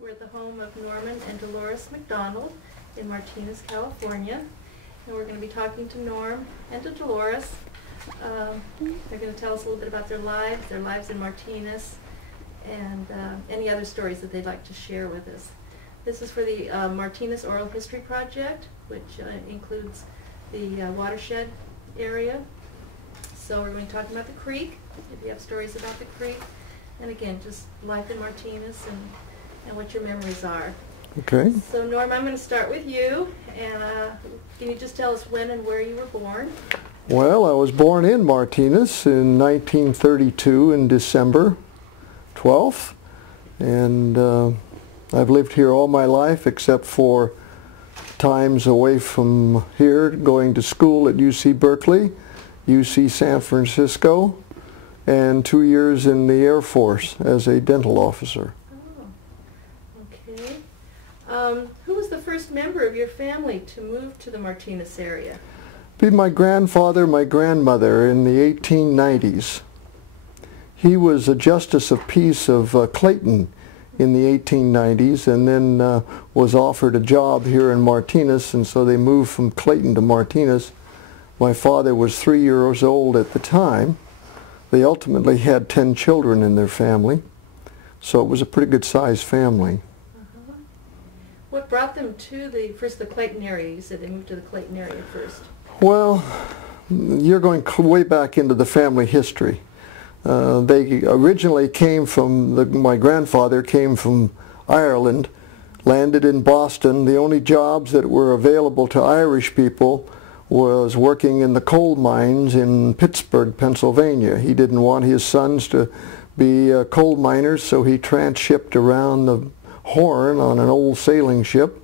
We're at the home of Norman and Deloris MacDonald in Martinez, California. And we're going to be talking to Norm and to Deloris. They're going to tell us a little bit about their lives in Martinez, and any other stories that they'd like to share with us. This is for the Martinez Oral History Project, which includes the watershed area. So we're going to talk about the creek, if you have stories about the creek, and again, just life in Martinez and what your memories are. Okay. So Norm, I'm going to start with you, and can you just tell us when and where you were born? Well, I was born in Martinez in 1932 in December 12th, and I've lived here all my life except for times away from here, going to school at UC Berkeley, UC San Francisco, and 2 years in the Air Force as a dental officer. Oh, okay. Who was the first member of your family to move to the Martinez area? Be my grandfather, my grandmother in the 1890s. He was a Justice of Peace of Clayton in the 1890s, and then was offered a job here in Martinez, and so they moved from Clayton to Martinez. My father was 3 years old at the time. They ultimately had 10 children in their family, so it was a pretty good sized family. What brought them to the Clayton area? You said they moved to the Clayton area first. Well, you're going way back into the family history. They originally came from, my grandfather came from Ireland, landed in Boston. The only jobs that were available to Irish people was working in the coal mines in Pittsburgh, Pennsylvania. He didn't want his sons to be coal miners, so he transshipped around the Horn on an old sailing ship,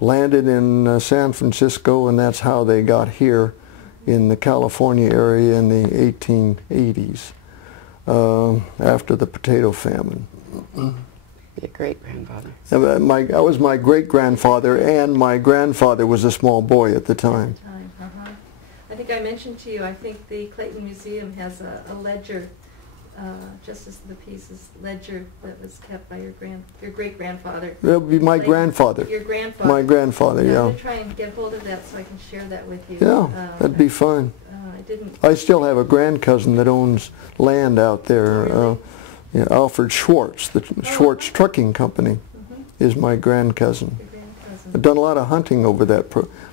landed in San Francisco, and that's how they got here in the California area in the 1880s. After the potato famine. Your great-grandfather. I was my great-grandfather, and my grandfather was a small boy at the time. I think I mentioned to you, I think the Clayton Museum has a ledger, Justice of the Peace's ledger that was kept by your great-grandfather. That would be my grandfather. Your grandfather. My grandfather, yeah. I'm going to try and get hold of that so I can share that with you. Yeah, that'd be fine. I I still have a grand-cousin that owns land out there. Oh, really? Alfred Schwartz, the Schwartz Trucking Company, is my grand-cousin. Your grandcousin. I've done a lot of hunting over that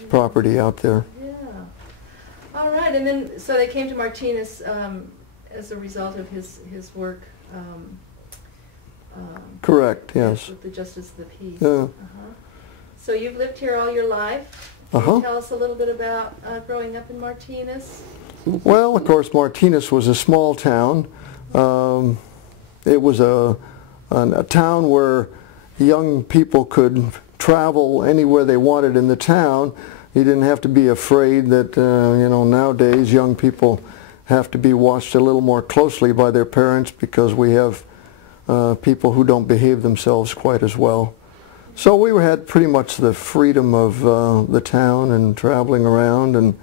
property out there. Yeah. All right, and then, so they came to Martinez as a result of his work. Correct, yes. With the Justice of the Peace. Yeah. So you've lived here all your life. Can you tell us a little bit about growing up in Martinez? Well, of course, Martinez was a small town. It was a town where young people could travel anywhere they wanted in the town. You didn't have to be afraid that, you know, nowadays young people have to be watched a little more closely by their parents because we have people who don't behave themselves quite as well. So we had pretty much the freedom of the town and traveling around and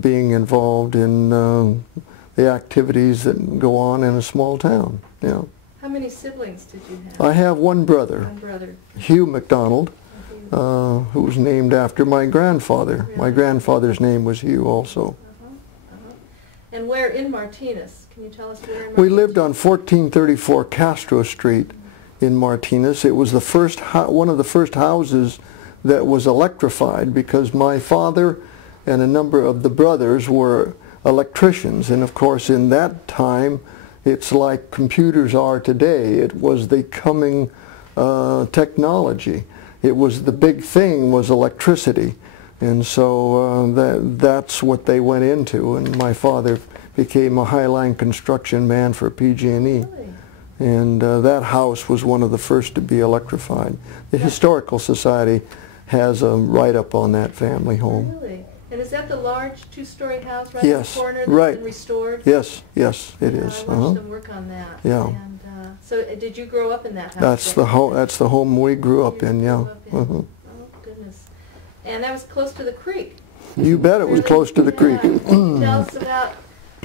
being involved in the activities that go on in a small town. Yeah. How many siblings did you have? I have one brother, One brother. Hugh MacDonald, who was named after my grandfather. Really? My grandfather's name was Hugh also. And where in Martinez? Can you tell us where in Martinez? We lived on 1434 Castro Street in Martinez. It was the first one of the first houses that was electrified because my father and a number of the brothers were electricians, and of course in that time it's like computers are today. It was the coming technology. It was the big thing was electricity, and so that's what they went into, and my father became a highline construction man for PG&E. Really? And that house was one of the first to be electrified. The Historical Society has a write-up on that family home. Really? And is that the large two-story house right Yes, in the corner that's right. been restored? Yes, yes, it is. I watched them work on that. Yeah. And, so did you grow up in that house? That's the home. That's the home we grew up in. Yeah. Oh goodness! And that was close to the creek. You bet it was close to the creek. Tell us about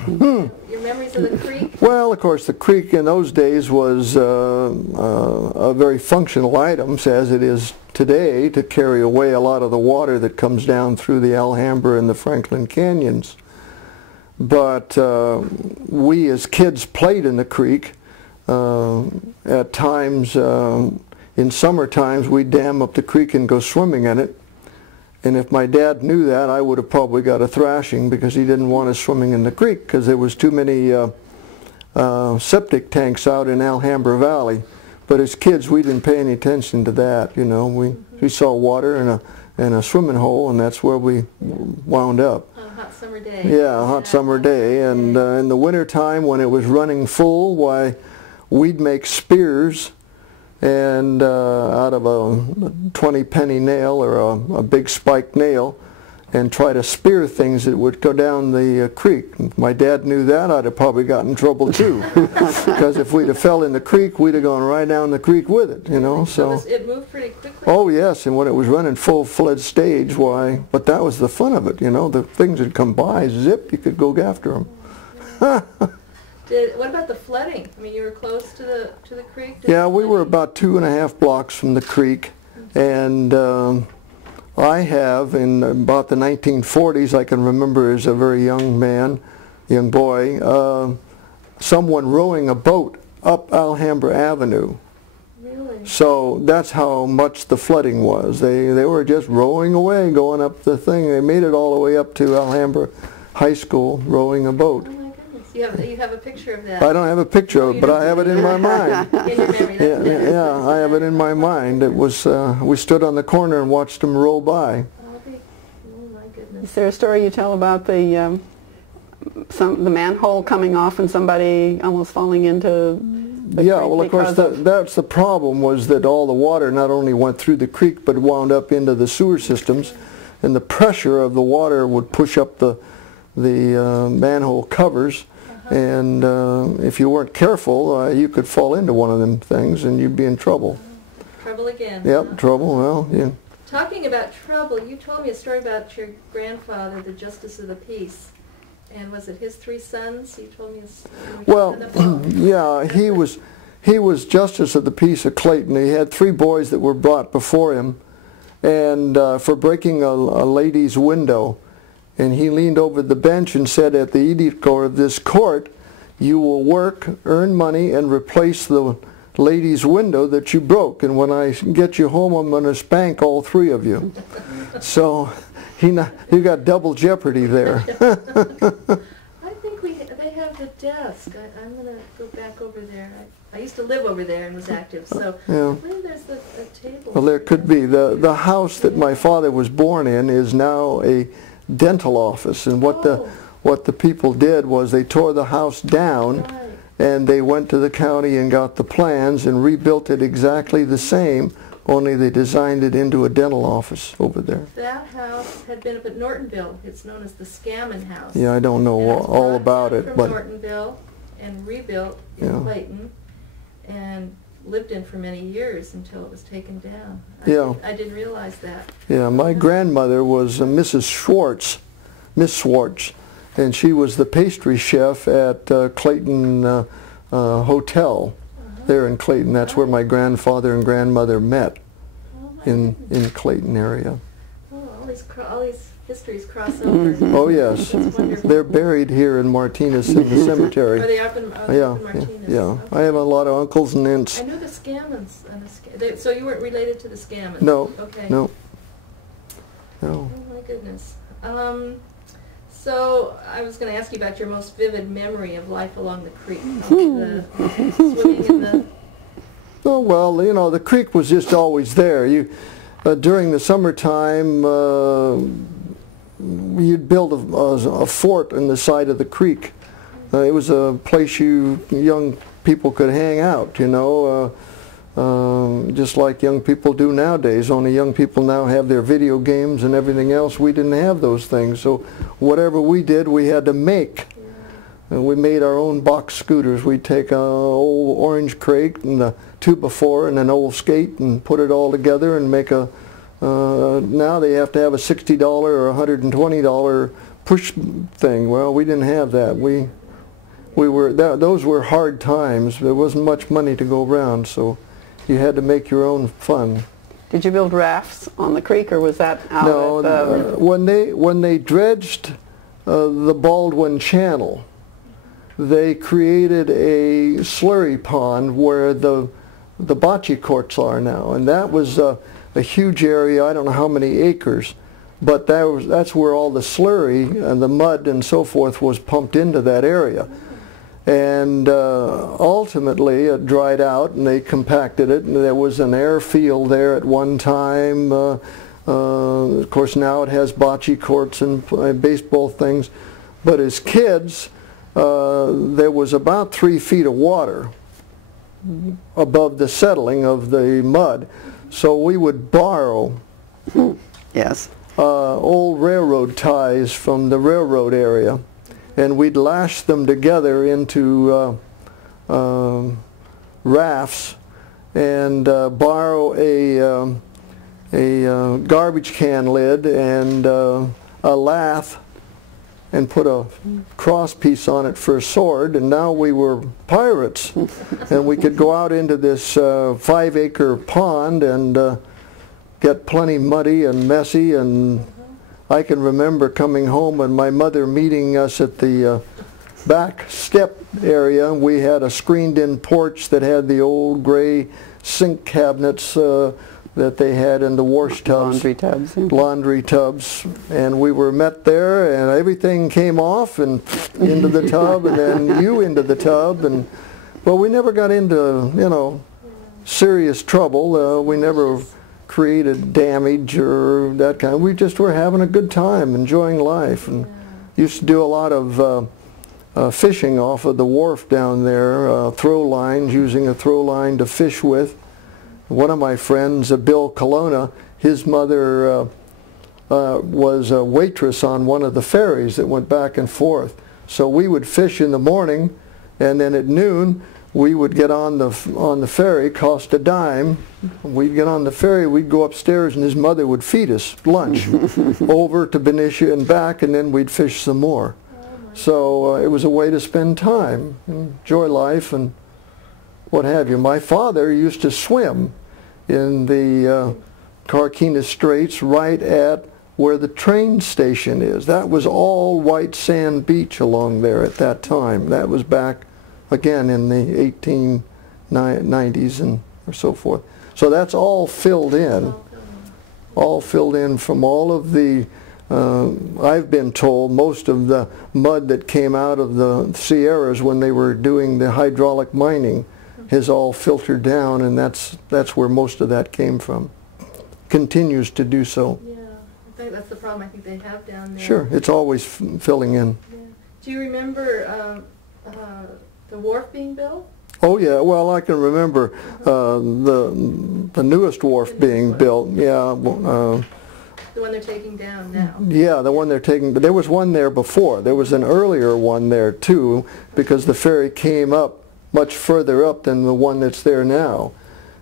Your memories of the creek? Well, of course, the creek in those days was a very functional item, as it is today, to carry away a lot of the water that comes down through the Alhambra and the Franklin Canyons. But we as kids played in the creek. At times, in summer times, we'd dam up the creek and go swimming in it. And if my dad knew that, I would have probably got a thrashing, because he didn't want us swimming in the creek because there was too many septic tanks out in Alhambra Valley. But as kids, we didn't pay any attention to that. You know, we saw water and a swimming hole, and that's where we wound up. On a hot summer day. Yeah, a hot summer day. And in the winter time, when it was running full, why, we'd make spears and out of a 20-penny nail or a big spiked nail, and try to spear things that would go down the creek. If my dad knew that, I'd have probably got in trouble too, because if we'd have fell in the creek, we'd have gone right down the creek with it, you know. So it moved pretty quickly? Oh yes, and when it was running full-fledged stage, why, but that was the fun of it, you know. The things would come by, zip, you could go after them. What about the flooding? I mean, you were close to the creek? Yeah, we were about 2.5 blocks from the creek, and I have, in about the 1940s, I can remember as a very young boy, someone rowing a boat up Alhambra Avenue. Really? So that's how much the flooding was. They were just rowing away, going up the thing. They made it all the way up to Alhambra High School, rowing a boat. You have a picture of that? I don't have a picture of it, but I have it in my mind. In your memory, yeah, I have it in my mind. It was, we stood on the corner and watched them roll by. Oh my goodness. Is there a story you tell about the manhole coming off and somebody almost falling into the Yeah, creek? well, of course, that's the problem, was that all the water not only went through the creek, but wound up into the sewer systems, and the pressure of the water would push up the manhole covers. And if you weren't careful, you could fall into one of them things and you'd be in trouble. Trouble again. Yep, huh? trouble, well, yeah. Talking about trouble, you told me a story about your grandfather, the Justice of the Peace. And was it his 3 sons? You told me Well, yeah, he was Justice of the Peace of Clayton. He had 3 boys that were brought before him, and for breaking a lady's window. And he leaned over the bench and said, at the edict of this court, you will work, earn money, and replace the lady's window that you broke. And when I get you home, I'm going to spank all 3 of you. So you got double jeopardy there. I think they have the desk. I'm going to go back over there. I used to live over there and was active, so Yeah. I believe there's a table. Well, there could be. The house that my father was born in is now a dental office, and what the people did was they tore the house down, Right. and they went to the county and got the plans and rebuilt it exactly the same, only they designed it into a dental office over there. That house had been up at Nortonville. It's known as the Scammon House. Yeah, I don't know And it was all brought about down it, from but Nortonville and rebuilt in Yeah. Clayton, and lived in for many years until it was taken down. Yeah. I didn't realize that. yeah, my grandmother was Mrs. Schwartz, Miss Schwartz, and she was the pastry chef at Clayton Hotel there in Clayton. That's where my grandfather and grandmother met, Oh my in goodness. Clayton area. Oh, all these histories cross over. Oh yes, That's wonderful. they're buried here in Martinez in the Are cemetery. they up in, Yeah, in Martinez? yeah. Okay. I have a lot of uncles and aunts. I knew the Scammons. So you weren't related to the Scammons? No, Okay. no. Oh my goodness. So I was going to ask you about your most vivid memory of life along the creek. The swimming in the... Oh well, you know, the creek was just always there. During the summertime, you'd build a fort in the side of the creek. It was a place young people could hang out, you know, just like young people do nowadays. Only young people now have their video games and everything else. We didn't have those things, so whatever we did, we had to make. And we made our own box scooters. We'd take an old orange crate and a 2x4 and an old skate and put it all together and make a, now they have to have a $60 or $120 push thing. Well, we didn't have that. We those were hard times. There wasn't much money to go around, so you had to make your own fun. Did you build rafts on the creek, or was that out No, at the... when they dredged the Baldwin Channel, they created a slurry pond where the bocce courts are now, and that was a huge area. I don't know how many acres, but that's where all the slurry and the mud and so forth was pumped into that area. And ultimately it dried out and they compacted it, and there was an airfield there at one time. Of course now it has bocce courts and baseball things, but as kids there was about 3 feet of water above the settling of the mud, so we would borrow Yes. old railroad ties from the railroad area, and we'd lash them together into rafts and borrow a garbage can lid and a lath and put a cross piece on it for a sword, and now we were pirates. And we could go out into this 5-acre pond and get plenty muddy and messy, and I can remember coming home and my mother meeting us at the back step area. We had a screened-in porch that had the old gray sink cabinets that they had in the wash tubs. Laundry tubs. Yeah. Laundry tubs. And we were met there, and everything came off and into the tub, and then you into the tub. And well, we never got into, you know, serious trouble. We never created damage or that kind. We just were having a good time, enjoying life, and used to do a lot of fishing off of the wharf down there, throw lines, using a throw line to fish with. One of my friends, Bill Colonna, his mother was a waitress on one of the ferries that went back and forth. So we would fish in the morning, and then at noon we would get on the ferry, cost a dime. We'd get on the ferry, we'd go upstairs, and his mother would feed us lunch over to Benicia and back, and then we'd fish some more. So it was a way to spend time, enjoy life, and what have you. My father used to swim in the Carquinez Straits right at where the train station is. That was all white sand beach along there at that time. That was back again in the 1890s and or so forth. So that's all filled in. All filled in from all of the, I've been told, most of the mud that came out of the Sierras when they were doing the hydraulic mining has all filtered down, and that's where most of that came from. Continues to do so. Yeah, I think that's the problem I think they have down there. Sure, it's always filling in. Yeah. Do you remember the wharf being built? Oh yeah, well I can remember the newest wharf being built. Yeah. The one they're taking down now. Yeah, the one they're taking. But there was one there before. There was an earlier one there too, because the ferry came up much further up than the one that's there now,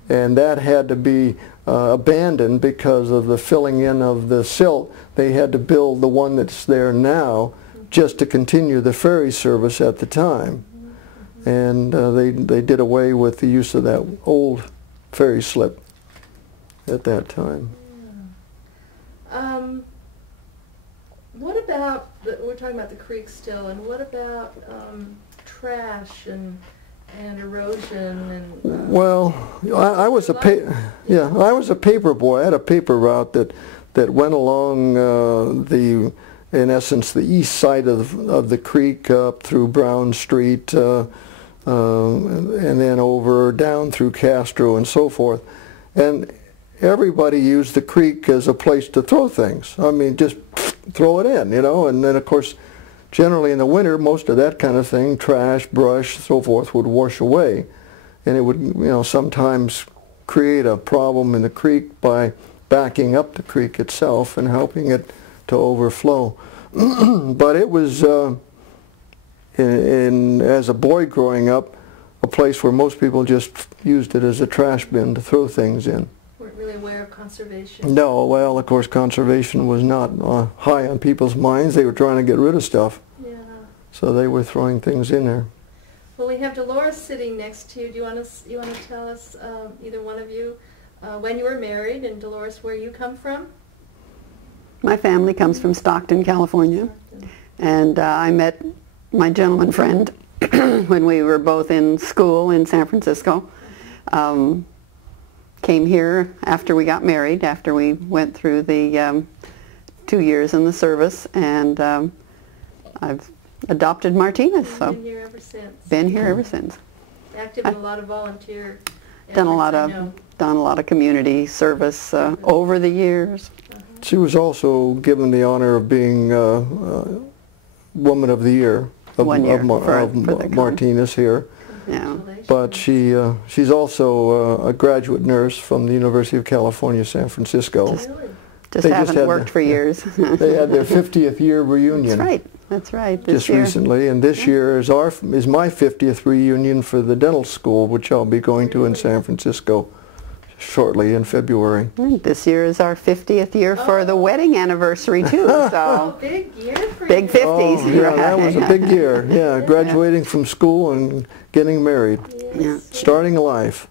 and that had to be abandoned because of the filling in of the silt. They had to build the one that's there now just to continue the ferry service at the time, and they did away with the use of that old ferry slip at that time. What about, we're talking about the creek still, and what about trash and erosion and well, I was a paper boy. I had a paper route that went along in essence the east side of the creek up through Brown Street and then over down through Castro and so forth, and everybody used the creek as a place to throw things. I mean, just throw it in, you know, and then of course generally in the winter, most of that kind of thing, trash, brush, so forth, would wash away. And it would, you know, sometimes create a problem in the creek by backing up the creek itself and helping it to overflow. But it was, as a boy growing up, a place where most people just used it as a trash bin to throw things in. Weren't really aware of conservation. No, well, of course, conservation was not high on people's minds. They were trying to get rid of stuff. Yeah. So they were throwing things in there. Well, we have Deloris sitting next to you. Do you want to tell us, either one of you, when you were married, and Deloris, where you come from? My family comes from Stockton, California, and I met my gentleman friend when we were both in school in San Francisco. Came here after we got married, after we went through the 2 years in the service, and I've adopted Martinez. So Been here ever since. Been here ever since. Active in a lot of volunteer Done a efforts, lot I of know. done a lot of community service over the years. She was also given the honor of being Woman of the Year of, 1 year for the Martinez here. Yeah. Congratulations. But she's also a graduate nurse from the University of California, San Francisco. Really? Just They just haven't had worked the- for years. They had their 50th year reunion. That's right. That's right. This Just year. recently, and this year is my 50th reunion for the dental school, which I'll be going to in San Francisco shortly in February. This year is our 50th year for the wedding anniversary too. Oh, So big year for big you. 50s. Oh, yeah, that was a big year. Yeah, graduating from school and getting married, Yes. starting life.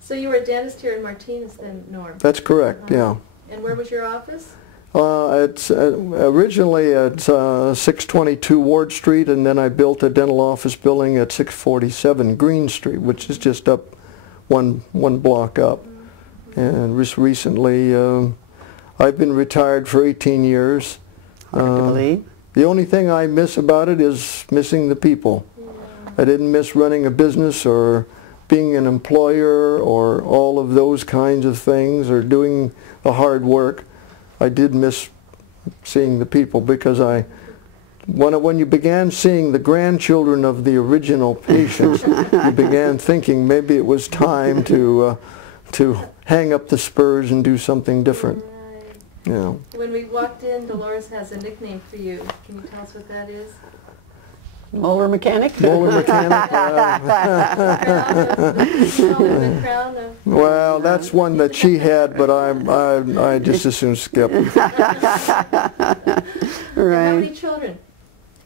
So you were a dentist here in Martinez then, Norm? That's correct. Yeah. And where was your office? It's originally at 622 Ward Street, and then I built a dental office building at 647 Green Street, which is just up one block up. And recently, I've been retired for 18 years. Hard to believe. The only thing I miss about it is missing the people. I didn't miss running a business or being an employer or all of those kinds of things or doing the hard work. I did miss seeing the people because when you began seeing the grandchildren of the original patients, you began thinking maybe it was time to hang up the spurs and do something different. Right. Yeah. When we walked in, Deloris has a nickname for you. Can you tell us what that is? Molar mechanic. Molar mechanic. The crown of... Well, that's one that she had, but I just as soon skip. And how Right. many children?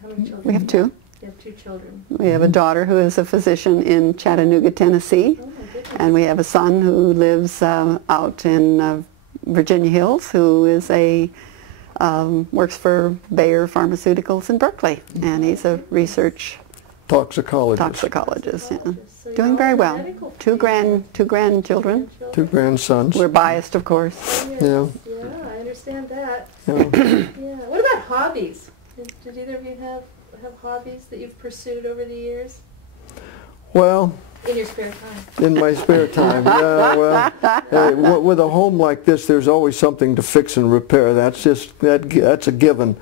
How many children? We have two. You have 2 children. We have a daughter who is a physician in Chattanooga, Tennessee, Oh my goodness. and we have a son who lives out in Virginia Hills, who is works for Bayer Pharmaceuticals in Berkeley, and he's a research Toxicologist. toxicologist. Yeah. So Doing you're very all well. medical Two people. grandchildren. 2 grandsons. We're biased, of course. Yes. Yeah. Yeah, I understand that. Yeah. Yeah. What about hobbies? Did either of you have hobbies that you've pursued over the years? Well, In your spare time? in my spare time. Yeah, well, hey, with a home like this, there's always something to fix and repair. That's a given.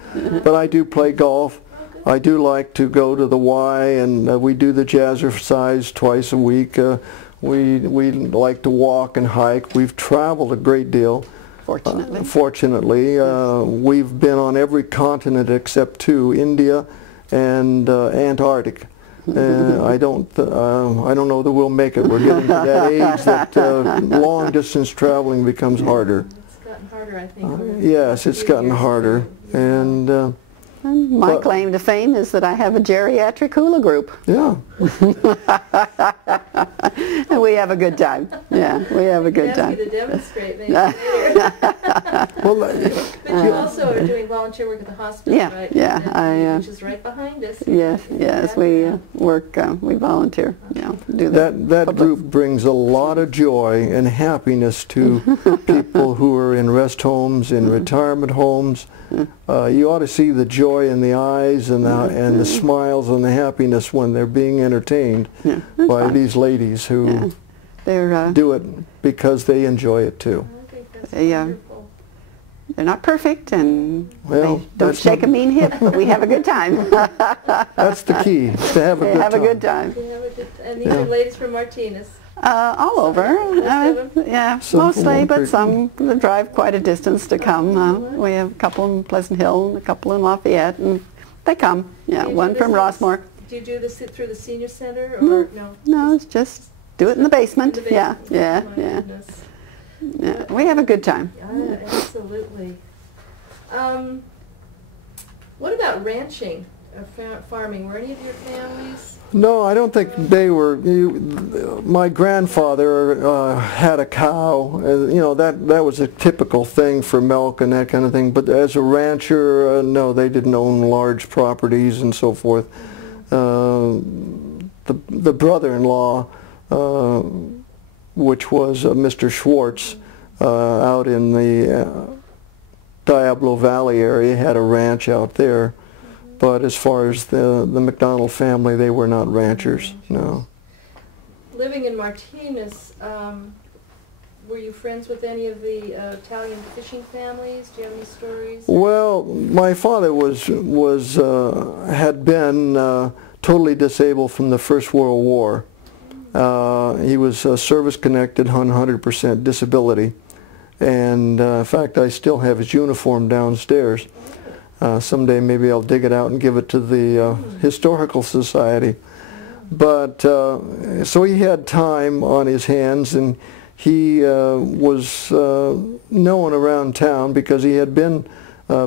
But I do play golf. I do like to go to the Y, and we do the jazzercise twice a week. We like to walk and hike. We've traveled a great deal. Fortunately. Fortunately, we've been on every continent except 2, India and Antarctic. I don't know that we'll make it. We're getting to that age that long distance traveling becomes harder. It's gotten harder, I think. Yes, it's gotten harder, and And my But- claim to fame is that I have a geriatric hula group, yeah. and we have a good time. Yeah, we have a good ask you time. to demonstrate maybe later. Well, But you also are doing volunteer work at the hospital, Yeah, right? yeah, Which is right behind us. Yes, we work, we volunteer, do that. that group brings a lot of joy and happiness to people who are in rest homes, in retirement homes. You ought to see the joy in the eyes and the smiles and the happiness when they're being entertained Yeah, that's by fine. these ladies who Yeah. They're do it because they enjoy it too. I think that's Yeah. wonderful. they're not perfect, and Well, they don't that's shake a not- mean hip, but we have a good time. That's the key, to have a We good have a time. good time. You have a good, and these are ladies from Martinez. All over. Most of them? Yeah, Some from mostly, One but Creek. some drive quite a distance to come. We have a couple in Pleasant Hill and a couple in Lafayette, and they come. Yeah, Do you one do from this Rossmore. Do you do this through the senior center or no? No, it's just do it in the basement. In the Yeah, basement? yeah, My yeah, goodness. yeah. We have a good time. Yeah, absolutely. What about ranching or farming? Were any of your families No, I don't think they were. My grandfather had a cow. You know, that was a typical thing for milk and that kind of thing. But as a rancher, no, they didn't own large properties and so forth. The brother-in-law, which was Mr. Schwartz, out in the Diablo Valley area, had a ranch out there. But as far as the MacDonald family, they were not ranchers, no. Living in Martinez, were you friends with any of the Italian fishing families? Do you have any stories? Well, my father had been totally disabled from the First World War. He was service-connected, 100% disability. And in fact, I still have his uniform downstairs. Someday maybe I'll dig it out and give it to the Historical Society. But so he had time on his hands, and he was known around town because he had been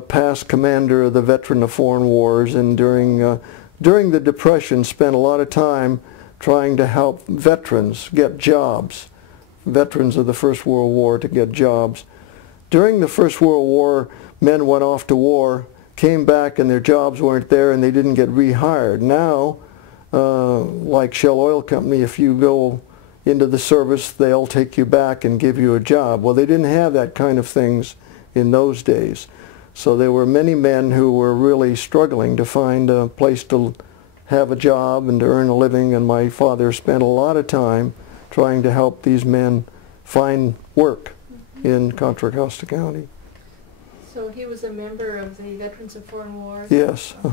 past commander of the Veteran of Foreign Wars, and during the Depression spent a lot of time trying to help veterans get jobs, veterans of the First World War to get jobs. During the First World War, men went off to war, came back and their jobs weren't there and they didn't get rehired. Now, like Shell Oil Company, if you go into the service, they'll take you back and give you a job. Well, they didn't have that kind of things in those days. So there were many men who were really struggling to find a place to have a job and to earn a living, and my father spent a lot of time trying to help these men find work in Contra Costa County. So he was a member of the Veterans of Foreign Wars? Yes. He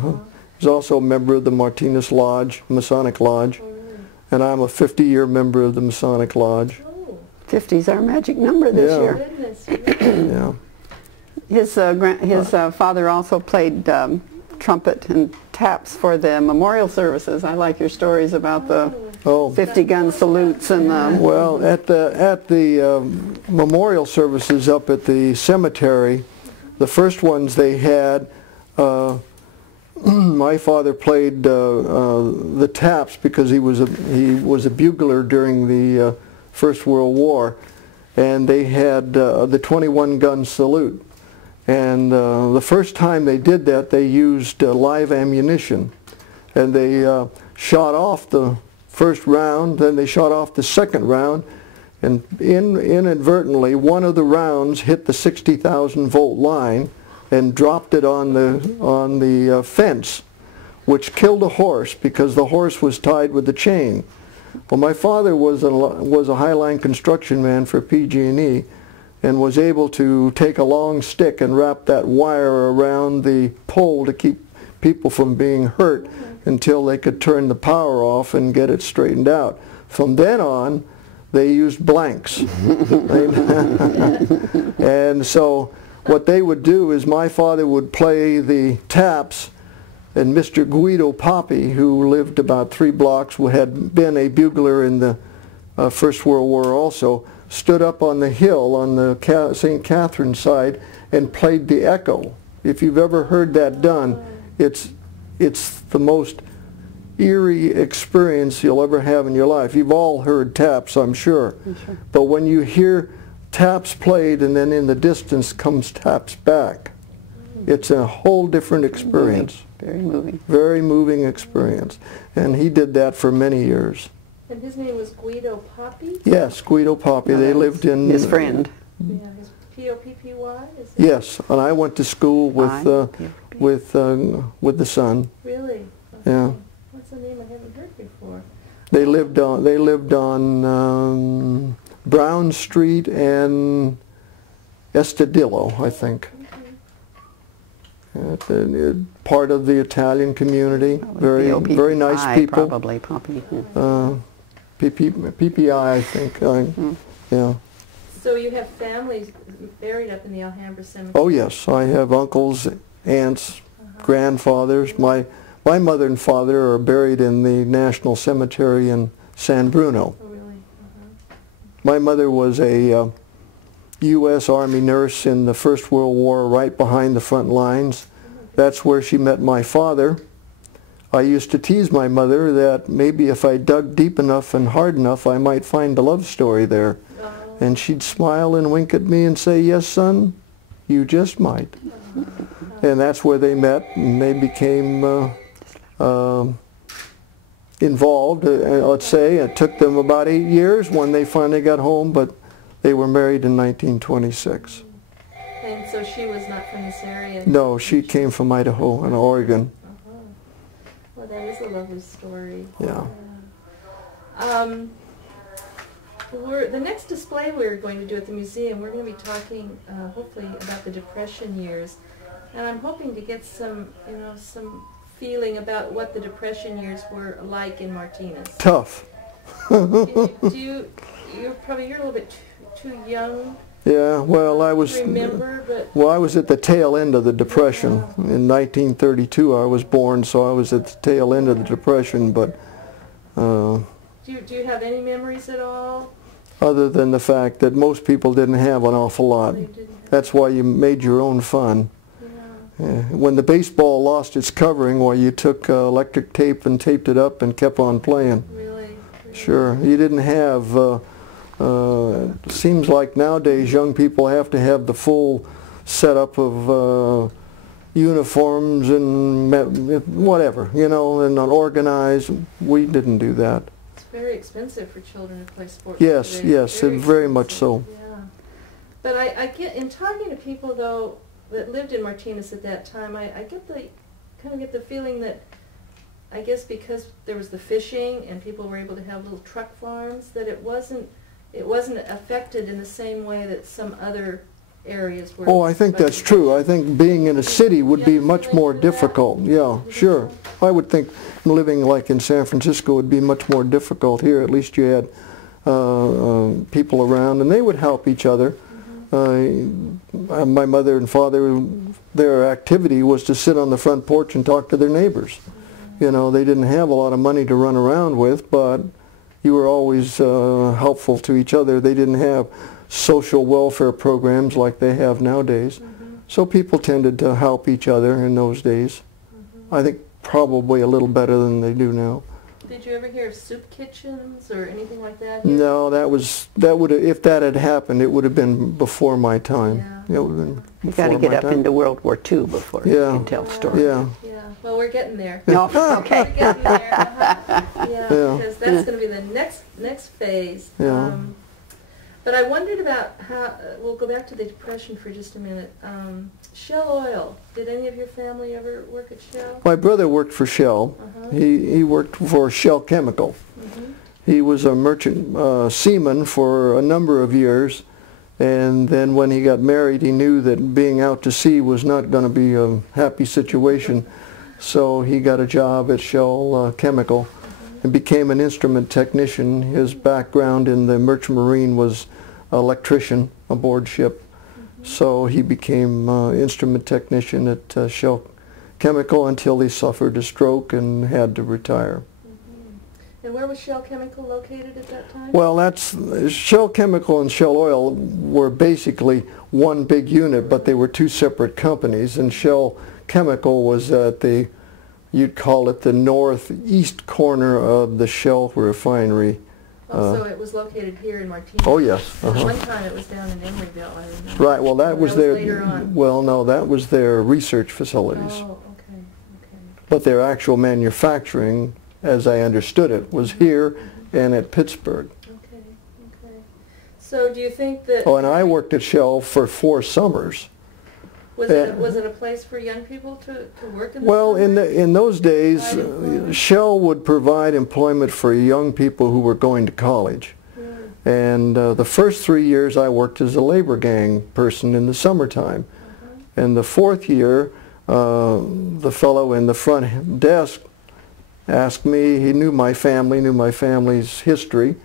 was also a member of the Martinez Lodge, Masonic Lodge. Oh, really? And I'm a 50-year member of the Masonic Lodge. Oh. 50's our magic number this Yeah. year. Goodness, really? Yeah. His father also played trumpet and taps for the memorial services. I like your stories about the Oh. 50-gun salutes and the... Well, at the memorial services up at the cemetery, the first ones they had, my father played the taps because he was a bugler during the First World War, and they had the 21-gun salute. And the first time they did that, they used live ammunition, and they shot off the first round, then they shot off the second round, and inadvertently one of the rounds hit the 60,000 volt line and dropped it on the fence, which killed a horse because the horse was tied with the chain. Well, my father was a highline construction man for PG&E, and was able to take a long stick and wrap that wire around the pole to keep people from being hurt until they could turn the power off and get it straightened out. From then on, they used blanks. And so what they would do is my father would play the taps, and Mr. Guido Papi, who lived about 3 blocks, who had been a bugler in the First World War also, stood up on the hill on the St. Catherine side and played the echo. If you've ever heard that done, it's the most eerie experience you'll ever have in your life. You've all heard taps, I'm sure. Sure. But when you hear taps played and then in the distance comes taps back, it's a whole different experience. Very moving. Very moving experience. And he did that for many years. And his name was Guido Papi? Yes, Guido Papi. They lived in... His friend. Yeah, his P-O-P-P-Y? Yes, and I went to school with the son. Really? Okay. Yeah. What's the name I haven't heard before? They lived on Brown Street and Estadillo, I think. Part of the Italian community. Very nice people. Probably Papi. PPI, I think. Yeah. So you have families buried up in the Alhambra Cemetery? Oh yes, I have uncles, aunts, grandfathers. My mother and father are buried in the National Cemetery in San Bruno. Oh really? My mother was a U.S. Army nurse in the First World War, right behind the front lines. That's where she met my father. I used to tease my mother that maybe if I dug deep enough and hard enough, I might find a love story there. And she'd smile and wink at me and say, "Yes, son, you just might." And that's where they met, and they became involved, let's say. It took them about 8 years when they finally got home, but they were married in 1926. And so she was not from this area? No, she came from Idaho and Oregon. Well, that is a lovely story. Yeah. The next display we're going to do at the museum, we're going to be talking hopefully about the Depression years, and I'm hoping to get some, some feeling about what the Depression years were like in Martinez. Tough. You're a little bit too young. Yeah, well, I was. Remember, but well, I was at the tail end of the Depression. In 1932, I was born, so I was at the tail end of the Depression. But do you have any memories at all? Other than the fact that most people didn't have an awful lot. That's why you made your own fun. Yeah. When the baseball lost its covering, well, you took electric tape and taped it up and kept on playing. Really? Sure. You didn't have. Seems like nowadays young people have to have the full setup of uniforms and whatever, and organized. We didn't do that. It's very expensive for children to play sports. Yes, today. yes, very much so. Yeah. But I get, in talking to people though that lived in Martinez at that time, I kind of get the feeling that, I guess because there was the fishing and people were able to have little truck farms, that it wasn't affected in the same way that some other areas were. Oh, I think that's true. I think being in a city would be much more difficult. Yeah, sure. I would think living like in San Francisco would be much more difficult. Here, at least you had people around, and they would help each other. My mother and father, their activity was to sit on the front porch and talk to their neighbors. They didn't have a lot of money to run around with, but you were always helpful to each other. They didn't have social welfare programs like they have nowadays. So people tended to help each other in those days. I think probably a little better than they do now. Did you ever hear of soup kitchens or anything like that? No, if that had happened, it would have been before my time. Yeah. It would have been You got to get up into World War II before you can tell stories. Yeah. Yeah. Well, we're getting there. No, okay. We're getting there. Because that's going to be the next phase. Yeah. But I wondered about how. We'll go back to the Depression for just a minute. Shell Oil. Did any of your family ever work at Shell? My brother worked for Shell. He worked for Shell Chemical. He was a merchant seaman for a number of years, and then when he got married, he knew that being out to sea was not going to be a happy situation, so he got a job at Shell Chemical and became an instrument technician. His background in the merchant marine was electrician aboard ship. So he became instrument technician at Shell Chemical until he suffered a stroke and had to retire. And where was Shell Chemical located at that time? Well, Shell Chemical and Shell Oil were basically one big unit, but they were two separate companies. And Shell Chemical was at you'd call it the northeast corner of the Shell refinery. So it was located here in Martinez. Oh yes. At one time it was down in Emeryville, I remember. Right. Well, that was their. Later on. Well, no, that was their research facilities. Oh, okay. But their actual manufacturing, as I understood it, was here and at Pittsburgh. Okay. So do you think that? Oh, and I worked at Shell for 4 summers. Was it a place for young people to work in? Well, in those days, Shell would provide employment for young people who were going to college. And the first 3 years I worked as a labor gang person in the summertime. And the 4th year, the fellow in the front desk asked me, he knew my family's history,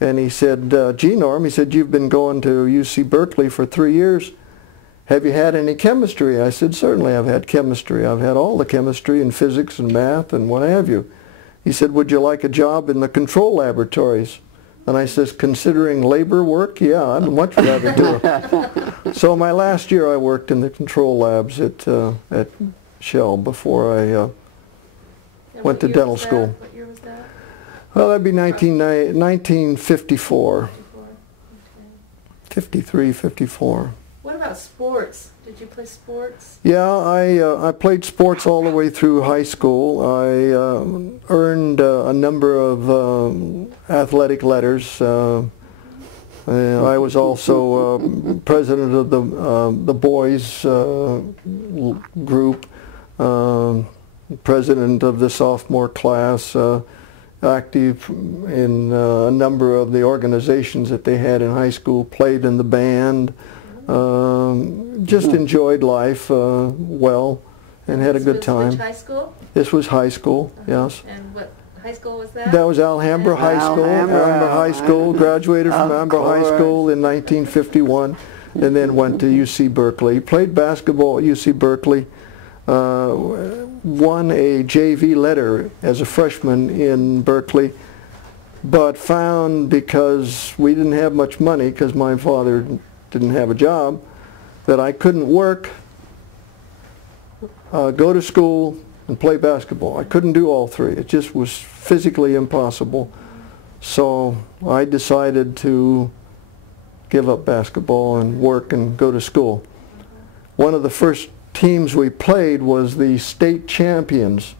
and he said, "Gee, Norm," he said, "you've been going to UC Berkeley for 3 years. Have you had any chemistry?" I said, "Certainly I've had chemistry. I've had all the chemistry and physics and math and what have you." He said, "Would you like a job in the control laboratories?" And I says, "Considering labor work, yeah, I'd much rather do it." So my last year I worked in the control labs at Shell before I And went what to year dental was that? school. What year was that? Well, that'd be 1954, 54. Okay. 53, 54. What about sports? Did you play sports? Yeah, I played sports all the way through high school. I earned a number of athletic letters. I was also president of the boys group, president of the sophomore class, active in a number of the organizations that they had in high school, played in the band, just enjoyed life well and had a good time. Which high school? This was high school, yes. And what high school was that? That was Alhambra High School. Alhambra High School, graduated from Alhambra High School in 1951 and then went to UC Berkeley. Played basketball at UC Berkeley. Won a JV letter as a freshman in Berkeley, but found, because we didn't have much money, because my father didn't have a job, that I couldn't work, go to school, and play basketball. I couldn't do all three. It just was physically impossible. So I decided to give up basketball and work and go to school. One of the first teams we played was the state champions,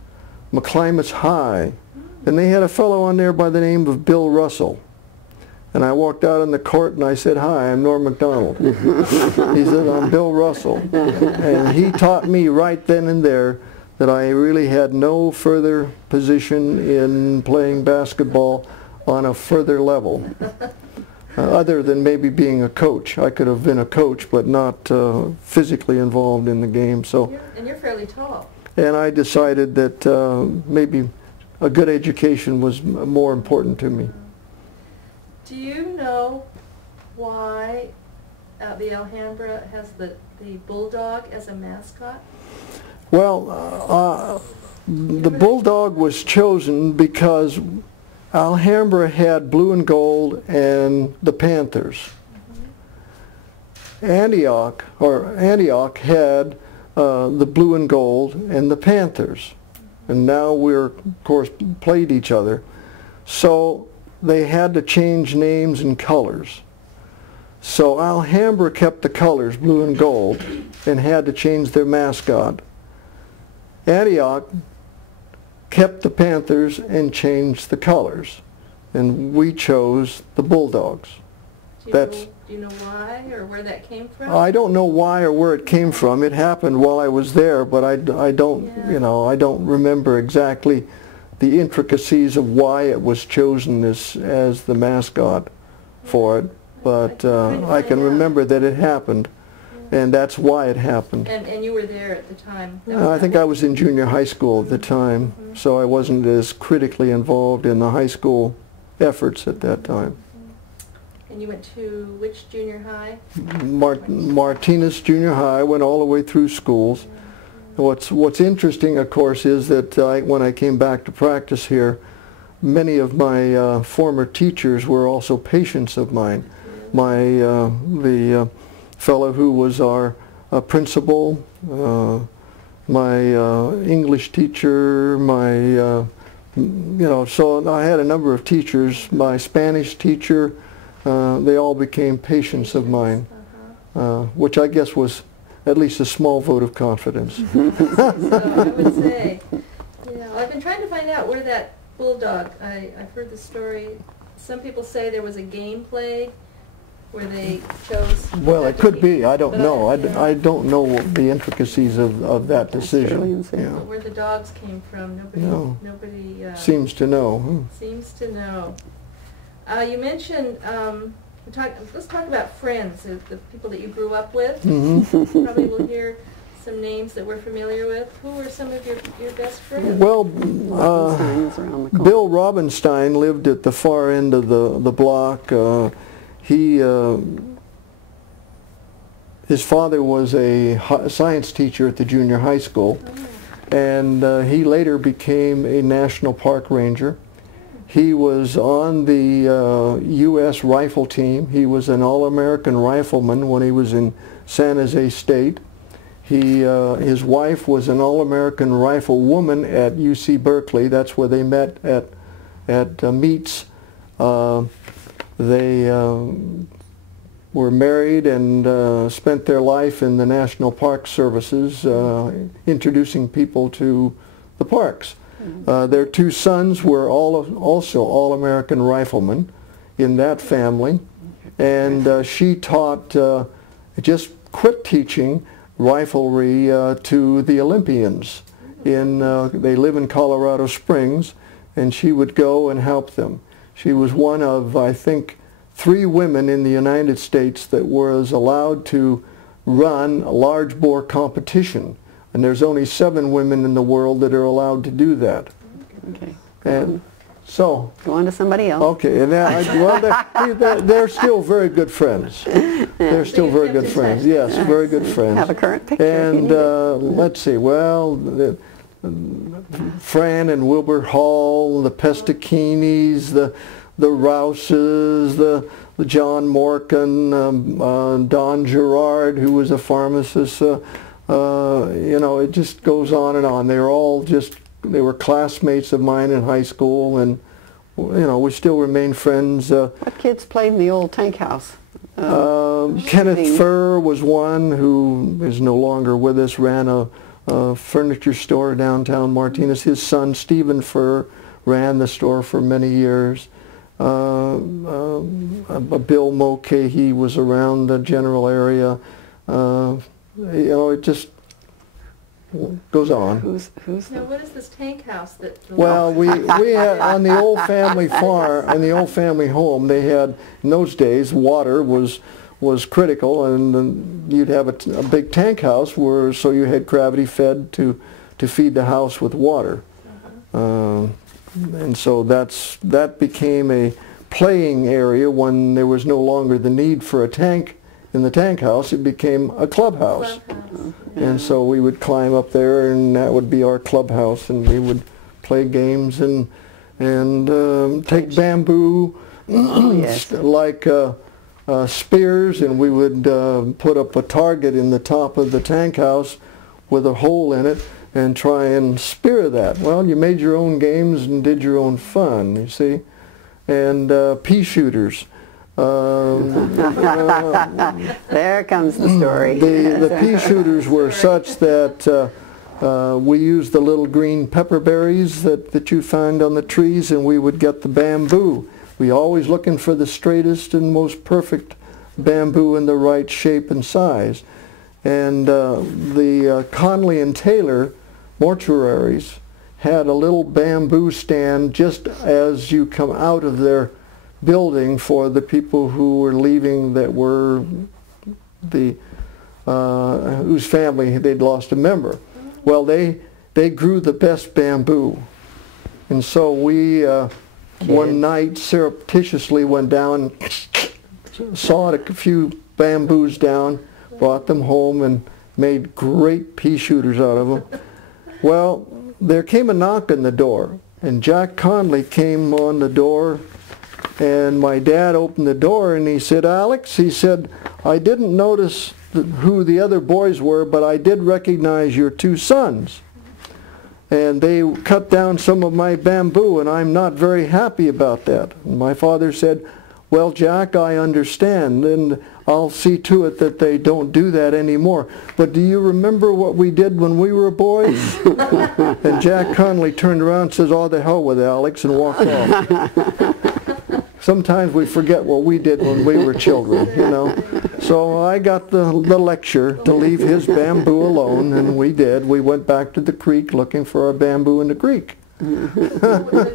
McClimate's High, and they had a fellow on there by the name of Bill Russell. And I walked out on the court and I said, "Hi, I'm Norm MacDonald." He said, "I'm Bill Russell." And he taught me right then and there that I really had no further position in playing basketball on a further level. Other than maybe being a coach. I could have been a coach, but not physically involved in the game. So, And you're fairly tall. and I decided that maybe a good education was more important to me. Do you know why the Alhambra has the bulldog as a mascot? Well, the bulldog was chosen because Alhambra had blue and gold and the Panthers. Antioch had the blue and gold and the Panthers. And now we're, of course, played each other. So they had to change names and colors. So Alhambra kept the colors, blue and gold, and had to change their mascot. Antioch kept the Panthers and changed the colors, and we chose the Bulldogs. Do you know why or where that came from? I don't know why or where it came from. It happened while I was there, but I don't, Yeah. I don't remember exactly the intricacies of why it was chosen as the mascot for it. But I can remember that it happened, and that's why it happened. And you were there at the time? I think I was in junior high school at the time, so I wasn't as critically involved in the high school efforts at that time. And you went to which junior high? Martinez Junior High, went all the way through schools. What's interesting, of course, is that when I came back to practice here, many of my former teachers were also patients of mine. The fellow who was our principal, my English teacher, so I had a number of teachers. My Spanish teacher, they all became patients of mine, which I guess was at least a small vote of confidence. So I would say, well, I've been trying to find out where that bulldog, I've heard the story. Some people say there was a game played where they chose... Well, it could be. I don't know. Yeah. I don't know the intricacies of that decision. Yeah. But where the dogs came from, nobody Seems to know. seems to know. You mentioned, let's talk about friends, the people that you grew up with. Mm-hmm. Probably we'll hear some names that we're familiar with. Who were some of your best friends? Well, Bill Robinstein lived at the far end of the block. His father was a science teacher at the junior high school, and he later became a national park ranger. He was on the U.S. rifle team. He was an All-American rifleman when he was in San Jose State. His wife was an All-American riflewoman at UC Berkeley. That's where they met at meets. They were married and spent their life in the National Park Services, introducing people to the parks. Their two sons were also All-American riflemen in that family, and she taught, just quit teaching riflery to the Olympians. They live in Colorado Springs, and she would go and help them. She was one of, I think, 3 women in the United States that was allowed to run a large bore competition. And there's only 7 women in the world that are allowed to do that. Okay. And so. Go on to somebody else. Okay, and they're still very good friends. They're still very good friends. Yes, very good friends. Have a current picture. And let's see. Well, Fran and Wilbur Hall, the Pestakinis, the Rouses, the John Morgan, Don Gerard, who was a pharmacist. You know, it just goes on and on. They were classmates of mine in high school, and you know, we still remain friends. What kids played in the old tank house? Kenneth Furr was one who is no longer with us, ran a furniture store downtown Martinez. His son, Stephen Furr, ran the store for many years. Bill Mulcahy was around the general area. You know, it just goes on. Now, what is this tank house that? Well, we had on the old family farm, in the old family home, they had, in those days, water was critical, and you'd have a big tank house so you had gravity fed to feed the house with water. And so that became a playing area when there was no longer the need for a tank in the tank house. It became a clubhouse. And so we would climb up there, and that would be our clubhouse, and we would play games and take bamboo like spears, and we would put up a target in the top of the tank house with a hole in it and try and spear that. Well, you made your own games and did your own fun, you see. And pea shooters. There comes the story. The pea shooters were such that we used the little green pepper berries that you find on the trees, and we would get the bamboo. We always looking for the straightest and most perfect bamboo in the right shape and size. And the Conley and Taylor mortuaries had a little bamboo stand just as you come out of their building for the people who were leaving that were whose family they'd lost a member. Well, they grew the best bamboo, and so we one night surreptitiously went down, sawed a few bamboos down, brought them home, and made great pea shooters out of them. Well, there came a knock on the door, and Jack Conley came on the door, and my dad opened the door, and he said, "Alex," he said, "I didn't notice who the other boys were, but I did recognize your 2 sons. And they cut down some of my bamboo, and I'm not very happy about that." And my father said, "Well, Jack, I understand, and I'll see to it that they don't do that anymore. But do you remember what we did when we were boys?" And Jack Conley turned around and says, "Oh, the hell with it, Alex," and walked off. Sometimes we forget what we did when we were children, you know. So I got the lecture to leave his bamboo alone, and we did. We went back to the creek looking for our bamboo in the creek. The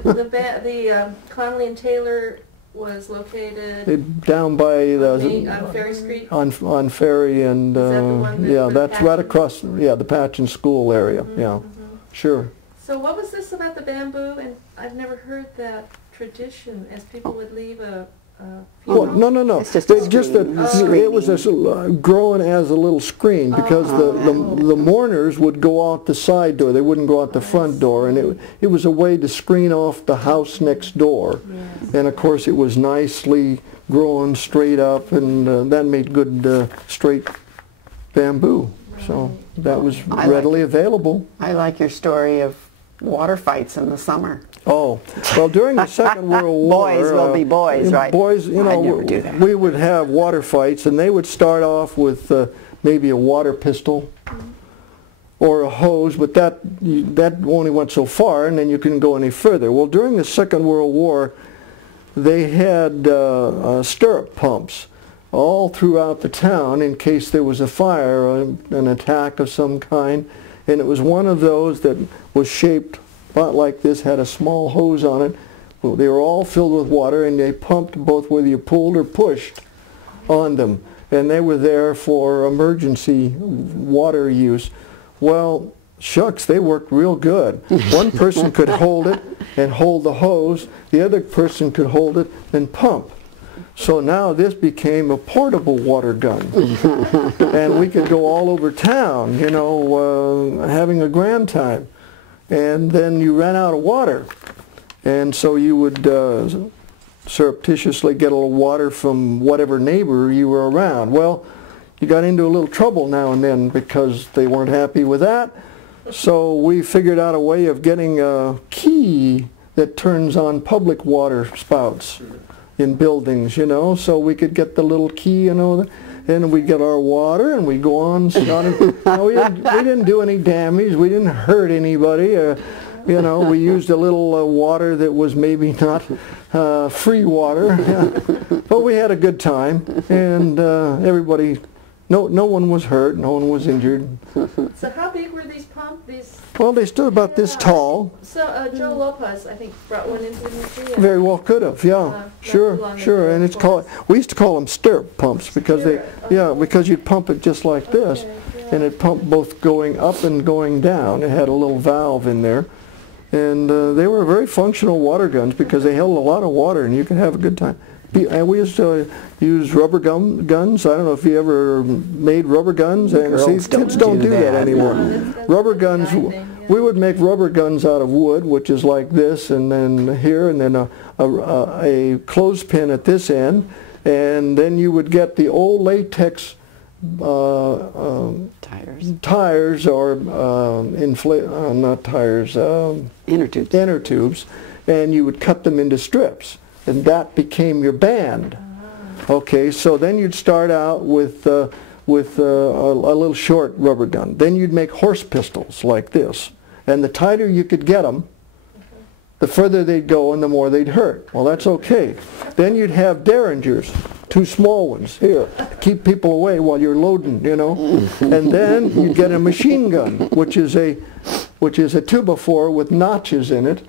Conley and Taylor was located down by on Ferry Street. On Ferry and Is that the one yeah, that's right across. Yeah, the Patchen School area. Yeah, sure. So what was this about the bamboo? And I've never heard that tradition, as people would leave a Well, no. It's just a it was growing as a little screen, because the mourners would go out the side door. They wouldn't go out the front door, and it was a way to screen off the house next door. Yes. And of course, it was nicely growing straight up, and that made good straight bamboo. So that was readily available. I like your story of water fights in the summer. Oh, well, during the Second World War, Boys will be boys, right? Boys, you know, I'd never do that. we would have water fights, and they would start off with maybe a water pistol or a hose, but that only went so far, and then you couldn't go any further. Well, during the Second World War, they had stirrup pumps all throughout the town in case there was a fire or an attack of some kind, and it was one of those that was shaped about like this, had a small hose on it. Well, they were all filled with water, and they pumped both whether you pulled or pushed on them, and they were there for emergency water use. Well, shucks, they worked real good. One person could hold it and hold the hose, the other person could hold it and pump. So now this became a portable water gun, and we could go all over town, you know, having a grand time. And then you ran out of water, and so you would surreptitiously get a little water from whatever neighbor you were around. Well, you got into a little trouble now and then because they weren't happy with that, so we figured out a way of getting a key that turns on public water spouts in buildings, you know, so we could get the little key, you know, and we'd get our water and we'd go on. No, we didn't do any damage. We didn't hurt anybody. You know, we used a little water that was maybe not free water, but we had a good time, and everybody, no one was hurt, no one was injured. So how big were these pumps? Well, they stood about this tall. So Joe Lopez, I think, brought one into the museum. Very well could have, yeah, sure. And it's called. We used to call them stirrup pumps because because you'd pump it just like this, and it pumped both going up and going down. It had a little valve in there, and they were very functional water guns because they held a lot of water, and you could have a good time. And we used to use rubber guns. I don't know if you ever made rubber guns. And kids don't do that anymore. Rubber guns, we would make rubber guns out of wood, which is like this, and then here, and then a clothespin at this end, and then you would get the old latex tires or not tires, inner tubes, and you would cut them into strips. And that became your band. Okay, so then you'd start out with a little short rubber gun. Then you'd make horse pistols like this. And the tighter you could get them, the further they'd go and the more they'd hurt. Well, that's okay. Then you'd have derringers, two small ones, here, to keep people away while you're loading, you know. And then you'd get a machine gun, which is a 2x4 with notches in it,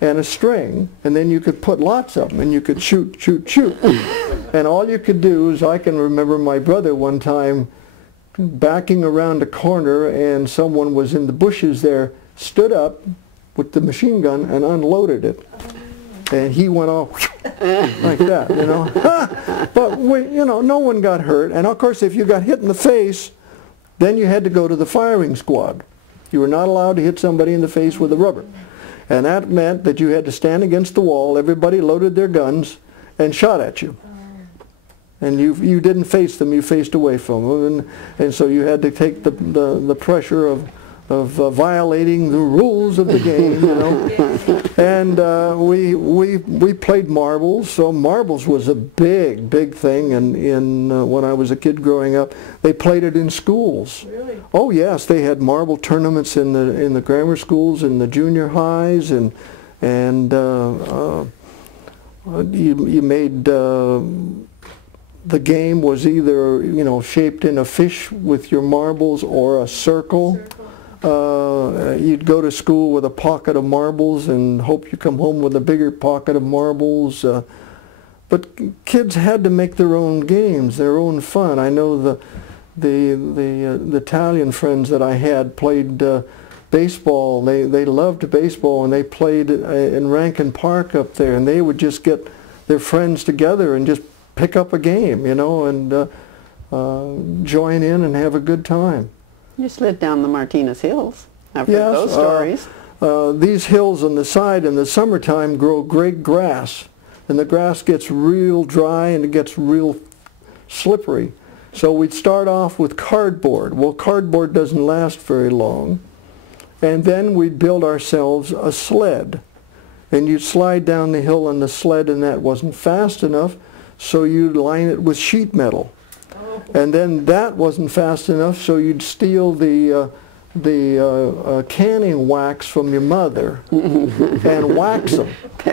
and a string, and then you could put lots of them, and you could shoot. And all you could do is, I can remember my brother one time backing around a corner, and someone was in the bushes there, stood up with the machine gun and unloaded it. And he went off like that, you know. But, you know, no one got hurt. And, of course, if you got hit in the face, then you had to go to the firing squad. You were not allowed to hit somebody in the face with a rubber. And that meant that you had to stand against the wall, everybody loaded their guns, and shot at you. And you didn't face them, you faced away from them. And so you had to take the pressure of violating the rules of the game, you know. And we played marbles, so marbles was a big thing in when I was a kid growing up. They played it in schools. Really? Oh yes, they had marble tournaments in the grammar schools and the junior highs, and you made the game was either, you know, shaped in a fish with your marbles or a circle. You'd go to school with a pocket of marbles and hope you come home with a bigger pocket of marbles. But kids had to make their own games, their own fun. I know the Italian friends that I had played baseball. They loved baseball, and they played in Rankin Park up there, and they would just get their friends together and just pick up a game, you know, and join in and have a good time. You slid down the Martinez hills. I've heard those stories. These hills on the side in the summertime grow great grass, and the grass gets real dry and it gets real slippery. So we'd start off with cardboard. Well, cardboard doesn't last very long. And then we'd build ourselves a sled. And you'd slide down the hill on the sled, and that wasn't fast enough, so you'd line it with sheet metal. Oh. And then that wasn't fast enough, so you'd steal the canning wax from your mother and wax them,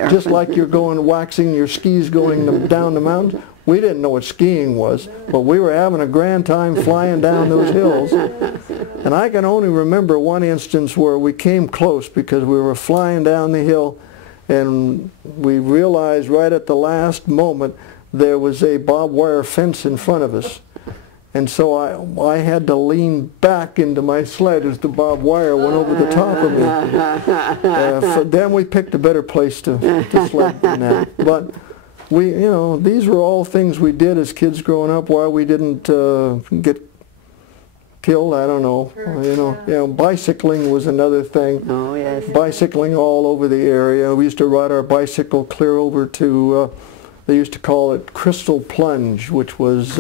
just like you're going waxing your skis going down the mountain. We didn't know what skiing was, but we were having a grand time flying down those hills. And I can only remember one instance where we came close because we were flying down the hill, and we realized right at the last moment there was a barbed wire fence in front of us. And so I had to lean back into my sled as the barbed wire went over the top of me. Then we picked a better place to sled than that. But we, these were all things we did as kids growing up. Why we didn't get killed, I don't know. Bicycling was another thing. Oh, yes. Bicycling all over the area. We used to ride our bicycle clear over to, they used to call it Crystal Plunge, which was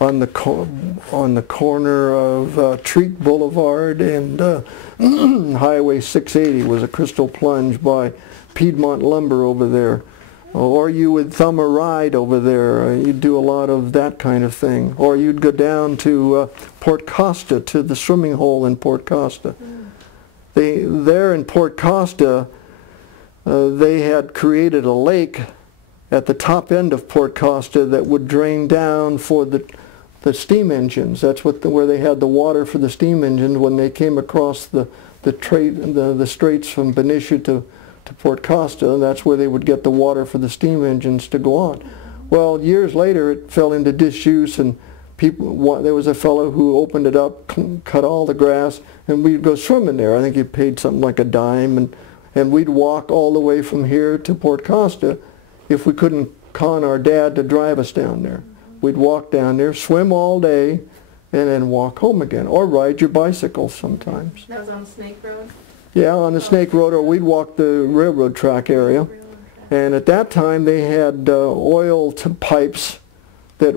on the corner of Treat Boulevard and Highway 680 was a Crystal Plunge by Piedmont Lumber over there. Or you would thumb a ride over there. You'd do a lot of that kind of thing. Or you'd go down to Port Costa, to the swimming hole in Port Costa. There in Port Costa, they had created a lake at the top end of Port Costa that would drain down for the steam engines. That's where they had the water for the steam engines when they came across the straits from Benicia to Port Costa. That's where they would get the water for the steam engines to go on. Well, years later it fell into disuse, and there was a fellow who opened it up, cut all the grass, and we'd go swimming there. I think he paid something like $10, and we'd walk all the way from here to Port Costa if we couldn't con our dad to drive us down there. We'd walk down there, swim all day, and then walk home again, or ride your bicycle sometimes. That was on Snake Road? Yeah, on the Snake Road, or we'd walk the railroad track area. And at that time they had oil pipes that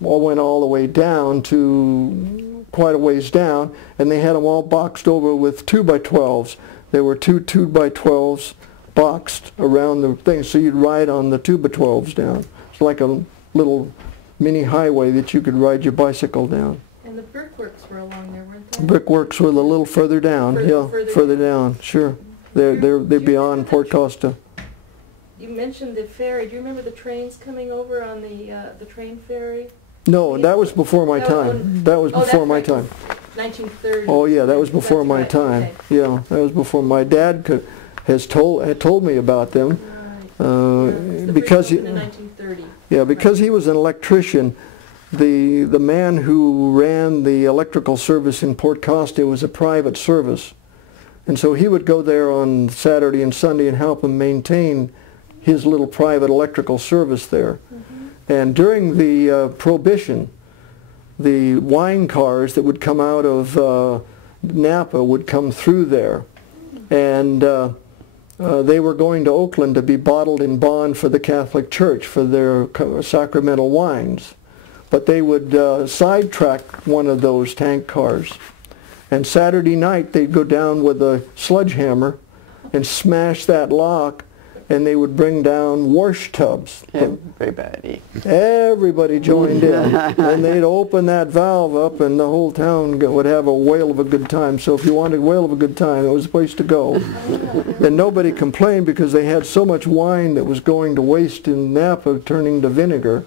went all the way down to quite a ways down, and they had them all boxed over with 2x12s. There were two 2x12s boxed around the thing, so you'd ride on the 2x12s down. It's like a little mini highway that you could ride your bicycle down. And the brickworks were along there, weren't they? Brickworks were a little further down. Further down. Sure. They're beyond Port Costa. You mentioned the ferry. Do you remember the trains coming over on the train ferry? No, that was before my time. That was before my time. 1930. Oh yeah, that was before my time. Okay. Yeah, that was before my dad had told me about them. Right. Because in 1930. Yeah, because he was an electrician. The man who ran the electrical service in Port Costa was a private service, and so he would go there on Saturday and Sunday and help him maintain his little private electrical service there. And during the Prohibition, the wine cars that would come out of Napa would come through there, and they were going to Oakland to be bottled in bond for the Catholic Church for their sacramental wines. But they would sidetrack one of those tank cars, and Saturday night they'd go down with a sledgehammer and smash that lock, and they would bring down wash tubs. Everybody joined in, and they'd open that valve up, and the whole town would have a whale of a good time. So if you wanted a whale of a good time, it was the place to go. And nobody complained because they had so much wine that was going to waste in Napa, turning to vinegar,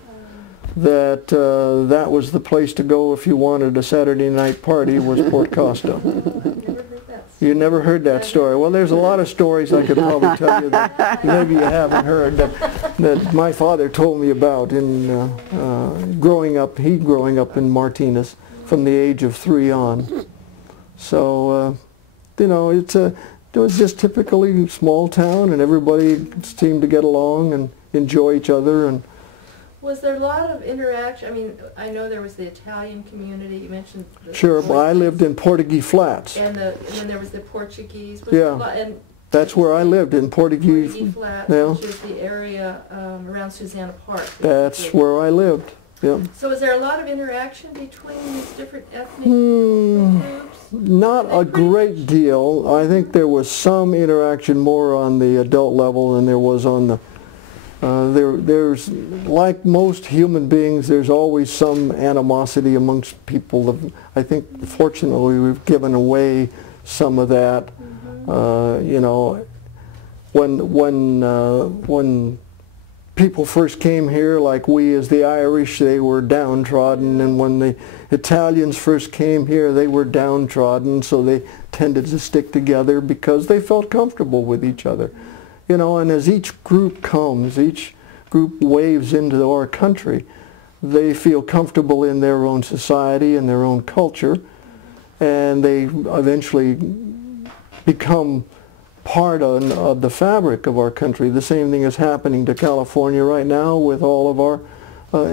that that was the place to go if you wanted a Saturday night party, was Port Costa. You never heard that story. Well, there's a lot of stories I could probably tell you that maybe you haven't heard that my father told me about in growing up in Martinez from the age of 3 on. So, it was just typically small town, and everybody seemed to get along and enjoy each other. And was there a lot of interaction? I mean, I know there was the Italian community. You mentioned the sure, but I lived in Portuguese Flats. And then there was the Portuguese. And that's where I lived, in Portuguese Flats, which is the area around Susanna Park. That's where I lived. Yeah. So is there a lot of interaction between these different ethnic groups? Not a great deal. I think there was some interaction more on the adult level than there was on the there's, like most human beings, there's always some animosity amongst people. I think, fortunately, we've given away some of that. You know, when people first came here, like we as the Irish, they were downtrodden, and when the Italians first came here, they were downtrodden, so they tended to stick together because they felt comfortable with each other. You know, and as each group comes, each group waves into our country, they feel comfortable in their own society and their own culture, and they eventually become part of the fabric of our country. The same thing is happening to California right now with all of our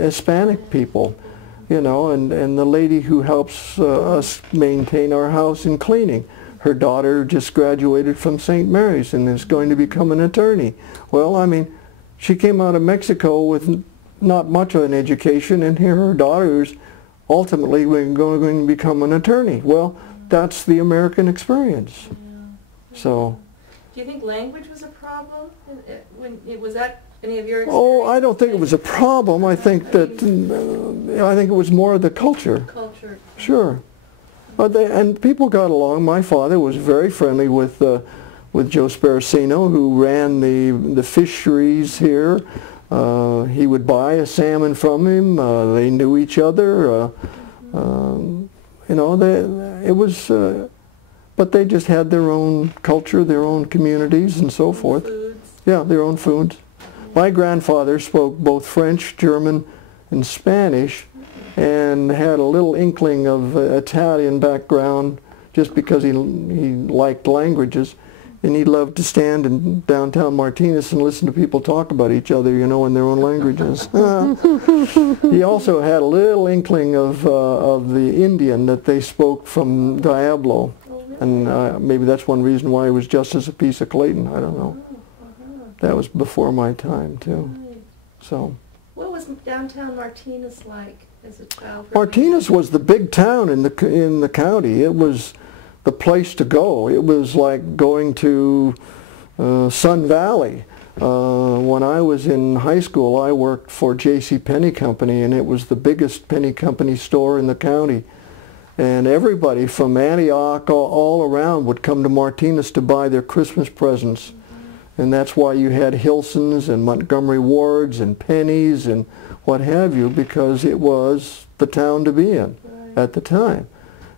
Hispanic people, you know, and the lady who helps us maintain our house and cleaning. Her daughter just graduated from St. Mary's and is going to become an attorney. Well, I mean, she came out of Mexico with not much of an education, and here her daughter is ultimately going to become an attorney. Well, that's the American experience. So. Do you think language was a problem? Was that any of your experience? Oh, I don't think it was a problem. I think that I think it was more of the culture. Culture. Sure. And people got along. My father was very friendly with Joe Sparacino, who ran the fisheries here. He would buy a salmon from him. They knew each other. You know, it was, but they just had their own culture, their own communities, and so forth. Foods. Yeah, their own foods. My grandfather spoke both French, German, and Spanish, and had a little inkling of Italian background just because he liked languages. And he loved to stand in downtown Martinez and listen to people talk about each other, you know, in their own languages. He also had a little inkling of the Indian that they spoke from Diablo. And maybe that's one reason why he was Justice of Peace of Clayton. I don't know. That was before my time, too. So. What was downtown Martinez like as a child? Martinez was the big town in the county. It was the place to go. It was like going to Sun Valley. When I was in high school, I worked for J.C. Penney Company, and it was the biggest penny company store in the county. And everybody from Antioch all around would come to Martinez to buy their Christmas presents. And that's why you had Hilsons and Montgomery Wards and Pennies and what have you, because it was the town to be in at the time.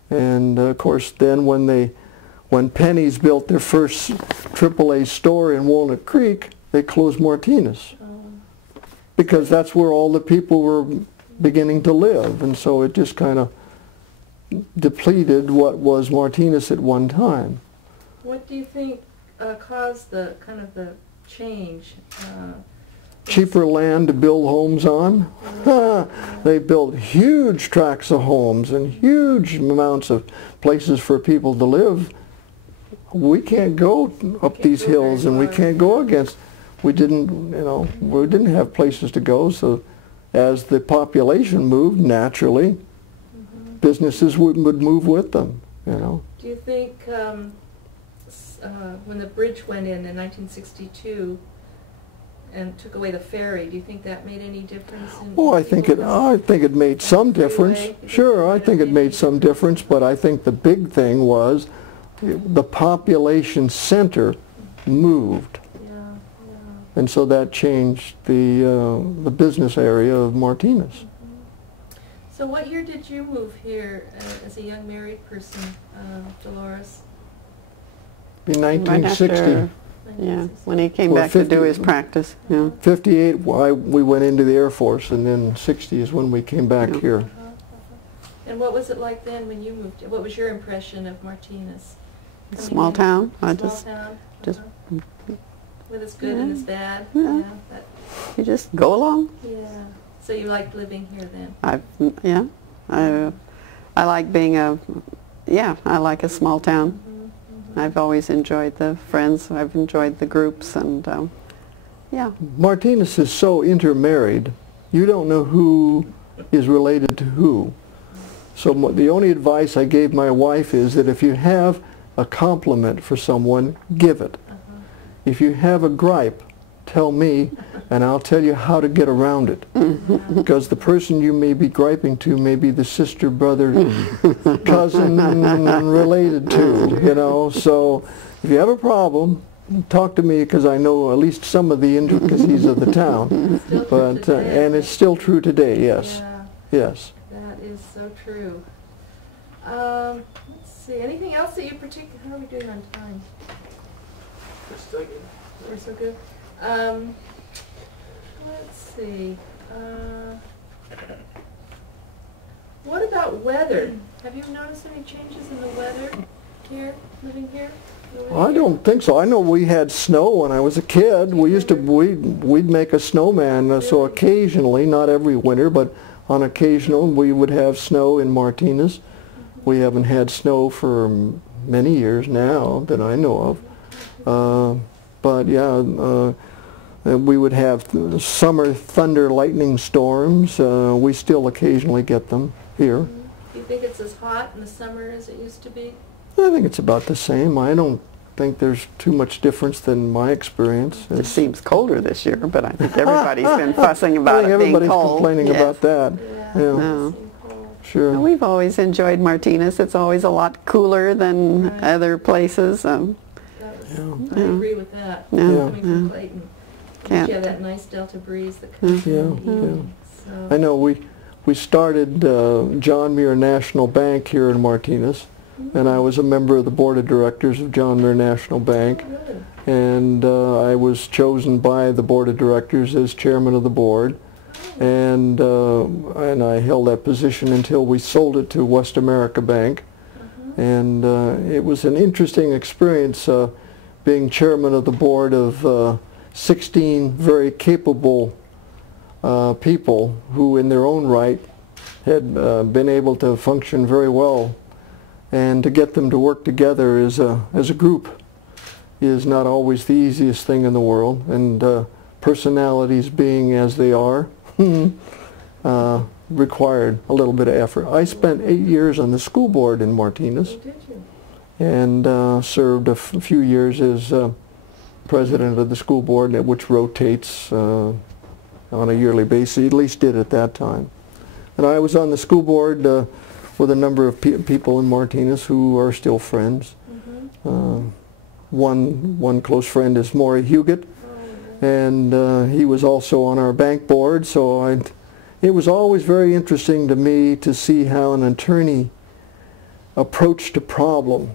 And of course, then when Pennies built their first AAA store in Walnut Creek, they closed Martinez because that's where all the people were beginning to live, and so it just kind of depleted what was Martinez at one time. What do you think caused the kind of the change? Cheaper land to build homes on. They built huge tracts of homes and huge amounts of places for people to live. We can't go up these hills, and we can't go against. We didn't have places to go. So, as the population moved, naturally, businesses would move with them. You know. Do you think when the bridge went in 1962? And took away the ferry, do you think that made any difference? I think it made some difference. Sure, I think it made some difference, but I think the big thing was the population center moved. Yeah. And so that changed the business area of Martinez. So what year did you move here as a young married person, Deloris? In 1960. Yeah, when he came back to do his practice. Yeah. 58, we went into the Air Force, and then 60 is when we came back here. And what was it like then when you moved? What was your impression of Martinez? Small town. Just with its good and its bad. Yeah. You just go along. Yeah. So you liked living here then? I like being I like a small town. I've always enjoyed the friends. I've enjoyed the groups, and yeah. Martinez is so intermarried. You don't know who is related to who. So the only advice I gave my wife is that if you have a compliment for someone, give it. If you have a gripe, tell me, and I'll tell you how to get around it. Because the person you may be griping to may be the sister, brother, cousin related to, you know. So if you have a problem, talk to me, because I know at least some of the intricacies of the town. But and it's still true today, yes. Yeah, Yes. that is so true. Let's see, anything else that you particularly, how are we doing on time? We're so good. Let's see. What about weather? Have you noticed any changes in the weather here, living here? I don't think so. I know we had snow when I was a kid. We used to, we'd make a snowman, so occasionally, not every winter, but on occasional, we would have snow in Martinez. We haven't had snow for many years now that I know of. But yeah, we would have summer thunder lightning storms. We still occasionally get them here. Do you think it's as hot in the summer as it used to be? I think it's about the same. I don't think there's too much difference than my experience. It seems colder this year, but I think everybody's been fussing about it being everybody's cold. complaining Yes. about that. Yeah. No. Sure. Well, we've always enjoyed Martinez. It's always a lot cooler than Right. other places. That was, I agree with that. Yeah. Coming from Clayton. Can't- You have that nice delta breeze that comes Yeah, in the evening. I know we started John Muir National Bank here in Martinez, and I was a member of the board of directors of John Muir National Bank, Good. and I was chosen by the board of directors as chairman of the board, and I held that position until we sold it to West America Bank, and it was an interesting experience being chairman of the board of 16 very capable people who in their own right had been able to function very well, and to get them to work together as a group is not always the easiest thing in the world, and personalities being as they are required a little bit of effort. I spent 8 years on the school board in Martinez, Did you? and served a few years as president of the school board, which rotates on a yearly basis, at least did at that time. And I was on the school board with a number of people in Martinez who are still friends. One close friend is Maury Huguet, and he was also on our bank board, so it was always very interesting to me to see how an attorney approached a problem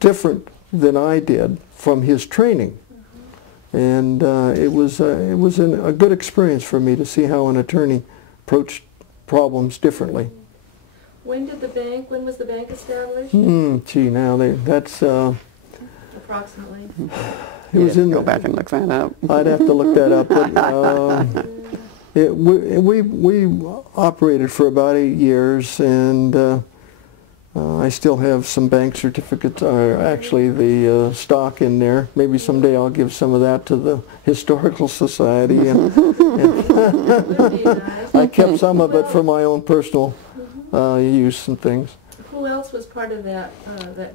different than I did from his training. And it was a good experience for me to see how an attorney approached problems differently. When was the bank established? Gee, now that's Approximately. it was in Go back and look that up. I'd have to look that up. But, we operated for about 8 years, and I still have some bank certificates, or actually the stock in there. Maybe someday I'll give some of that to the Historical Society. And Would be nice. I kept some of it for my own personal use and things. Who else was part of that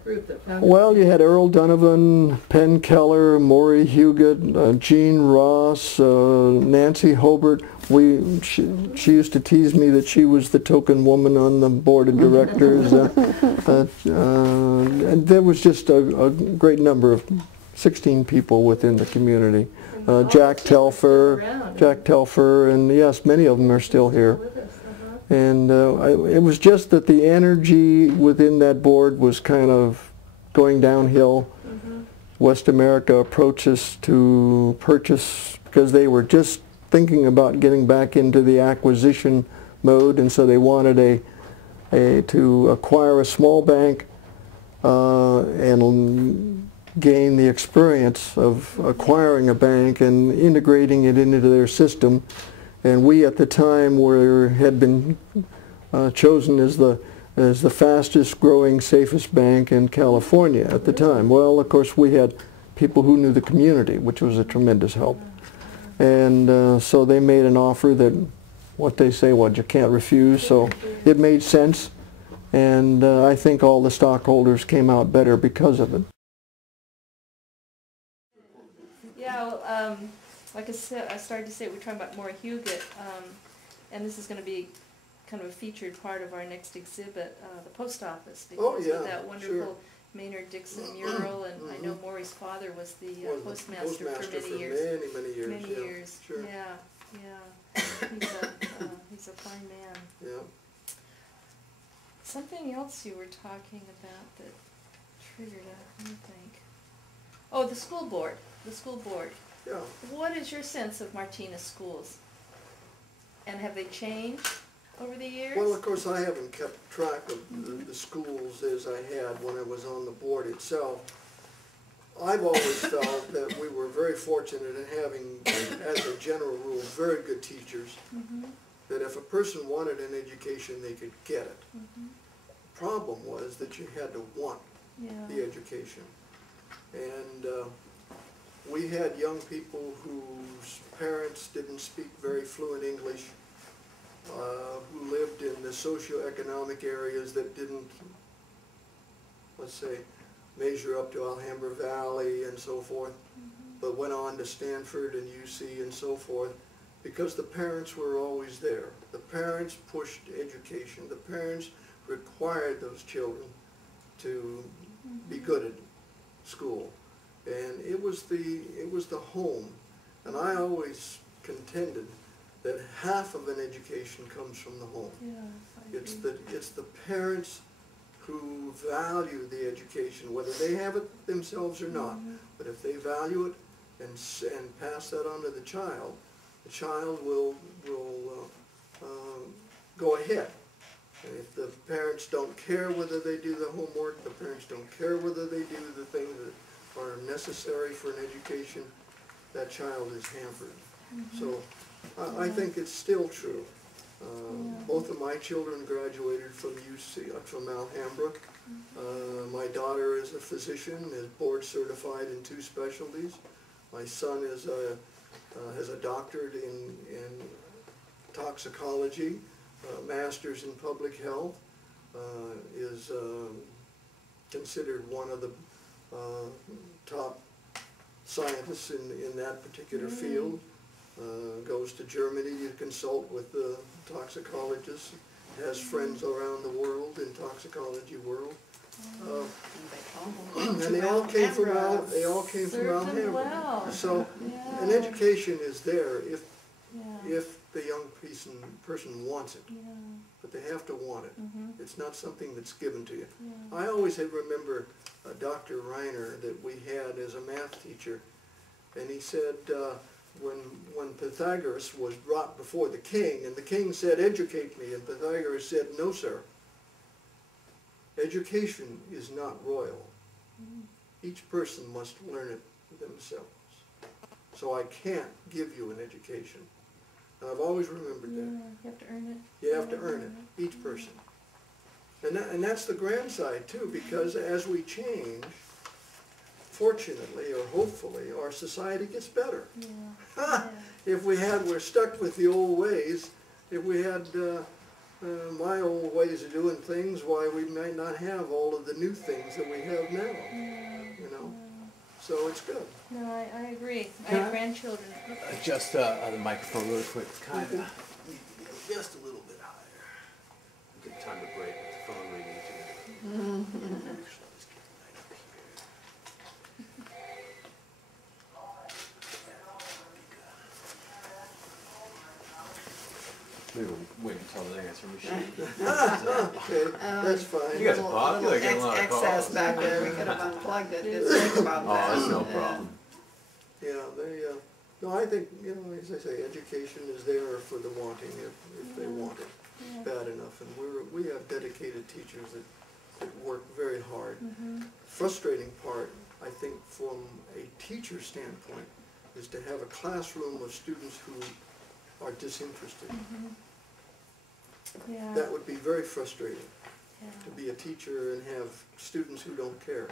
group that founded? Well, you had Earl Donovan, Penn Keller, Maury Huguet, Jean Ross, Nancy Hobart. She used to tease me that she was the token woman on the board of directors. And there was just a great number of 16 people within the community. Jack Telfer, and yes, many of them are still here. With us, And it was just that the energy within that board was kind of going downhill. West America approached us to purchase, because they were just thinking about getting back into the acquisition mode, and so they wanted to acquire a small bank and gain the experience of acquiring a bank and integrating it into their system. And we at the time had been chosen as the fastest growing, safest bank in California at the time. Well, of course, we had people who knew the community, which was a tremendous help. And so they made an offer that what they say, what you can't refuse, so it made sense, and I think all the stockholders came out better because of it. Yeah, well, like I said, I started to say we're talking about Maury Huguet, and this is going to be kind of a featured part of our next exhibit, the post office, because of that wonderful Maynard Dixon mural, and I know Maury's father was the postmaster for many years. Many years. Sure. Yeah, yeah. He's a fine man. Yeah. Something else you were talking about that triggered it, let me think. Oh, the school board. The school board. Yeah. What is your sense of Martinez schools? And have they changed over the years? Well, of course, I haven't kept track of the schools as I had when I was on the board itself. I've always felt that we were very fortunate in having, as a general rule, very good teachers. That if a person wanted an education, they could get it. The problem was that you had to want the education. And we had young people whose parents didn't speak very fluent English, who lived in the socioeconomic areas that didn't, let's say, measure up to Alhambra Valley and so forth, but went on to Stanford and UC and so forth, because the parents were always there. The parents pushed education. The parents required those children to be good at school. And it was the home. And I always contended that half of an education comes from the home. Yeah, It's the parents who value the education, whether they have it themselves or not. But if they value it and pass that on to the child will go ahead. And if the parents don't care whether they do the homework, the parents don't care whether they do the things that are necessary for an education, that child is hampered. So I think it's still true. Both of my children graduated from UC, from Alhambra. My daughter is a physician, is board certified in 2 specialties. My son is has a doctorate in toxicology, master's in public health, is considered one of the top scientists in that particular field. Goes to Germany to consult with the toxicologists, has friends around the world in toxicology world. And they all came from Alhambra. Well. So an education is there if the young person wants it, but they have to want it. It's not something that's given to you. I always remember Dr. Reiner that we had as a math teacher, and he said when Pythagoras was brought before the king, and the king said, "Educate me," and Pythagoras said, "No, sir. Education is not royal. Each person must learn it themselves. So I can't give you an education." And I've always remembered that. You have to earn it. You have to earn it, each person. And that's the grand side too, because as we change, fortunately or hopefully, our society gets better. If we're stuck with the old ways, if we had my old ways of doing things, why we might not have all of the new things that we have now, you know. So it's good. No, I agree. I have grandchildren. Just on the microphone really quick, kind of. Just a little bit higher. Good time to break with the phone ringing too. Maybe we'll wait until the answer machine. Okay, that's fine. You guys are popular, getting a lot of calls. Excess back there, we could have unplugged it, didn't think about that. Oh, that's no problem. Yeah, no, I think, you know, as I say, education is there for the wanting if they want it bad enough. And we have dedicated teachers that work very hard. Frustrating part, I think, from a teacher standpoint, is to have a classroom of students who are disinterested. That would be very frustrating, to be a teacher and have students who don't care.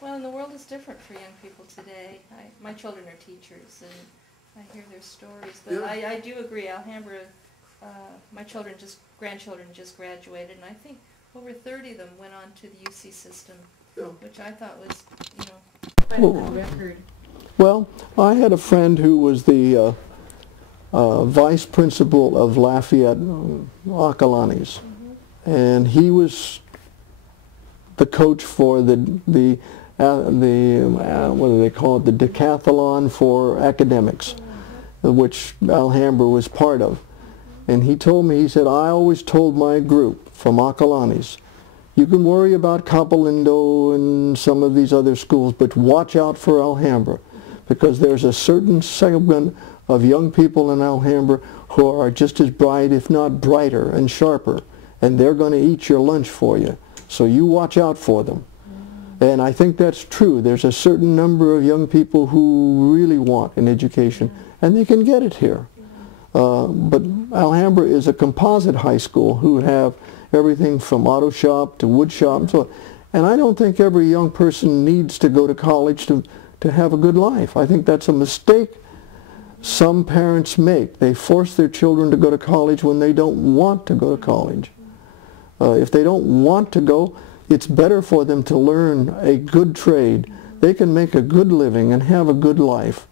Well, and the world is different for young people today. My children are teachers, and I hear their stories, but Yeah. I do agree, Alhambra, my grandchildren just graduated, and I think over 30 of them went on to the UC system, Yeah. which I thought was, quite a good record. Well, I had a friend who was the vice principal of Lafayette Acalanes, and he was the coach for the what do they call it, the decathlon for academics, which Alhambra was part of. And he told me, he said, I always told my group from Acalanes, you can worry about Capolindo and some of these other schools, but watch out for Alhambra, because there's a certain segment of young people in Alhambra who are just as bright, if not brighter and sharper, and they're going to eat your lunch for you. So you watch out for them. And I think that's true. There's a certain number of young people who really want an education, and they can get it here. But Alhambra is a composite high school who have everything from auto shop to wood shop and so on. And I don't think every young person needs to go to college to have a good life. I think that's a mistake some parents make. They force their children to go to college when they don't want to go to college. If they don't want to go, it's better for them to learn a good trade. They can make a good living and have a good life.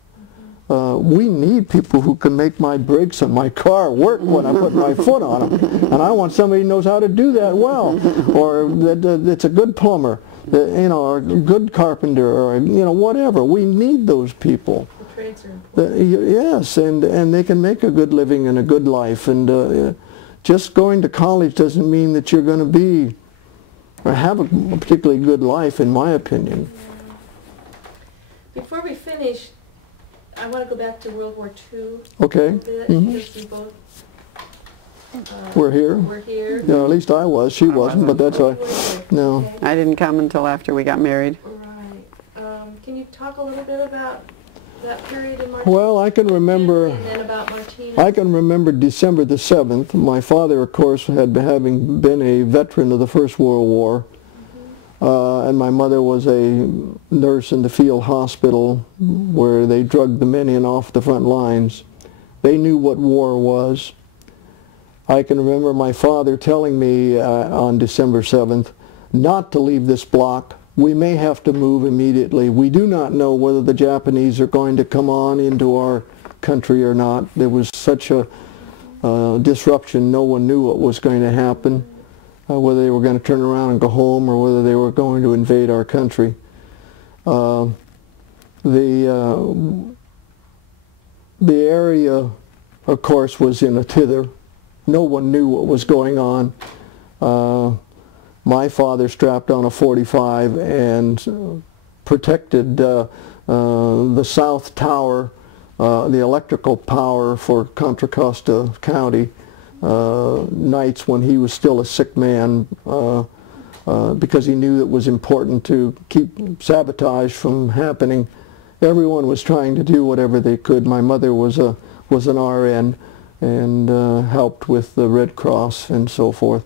We need people who can make my brakes on my car work when I put my foot on them. And I want somebody who knows how to do that well, or that's a good plumber, or a good carpenter, or whatever. We need those people. The trades are important. Yes, and they can make a good living and a good life. And just going to college doesn't mean that you're going to be or have a particularly good life, in my opinion. Before we finish, I want to go back to World War II Okay. a bit, because we both We're here. were here. Yeah, at least I was. She wasn't, but that's all right. No. Okay. I didn't come until after we got married. Right. Can you talk a little bit about that period in Martinez? Well, I can remember. And then about Martinez. I can remember December the 7th. My father, of course, having been a veteran of the First World War, and my mother was a nurse in the field hospital where they drugged the men in off the front lines. They knew what war was. I can remember my father telling me on December 7th not to leave this block. We may have to move immediately. We do not know whether the Japanese are going to come on into our country or not. There was such a disruption. No one knew what was going to happen, whether they were going to turn around and go home or whether they were going to invade our country. The area, of course, was in a tither. No one knew what was going on. My father strapped on a .45 and protected the South Tower, the electrical power for Contra Costa County, nights when he was still a sick man, because he knew it was important to keep sabotage from happening. Everyone was trying to do whatever they could. My mother was an RN and helped with the Red Cross and so forth.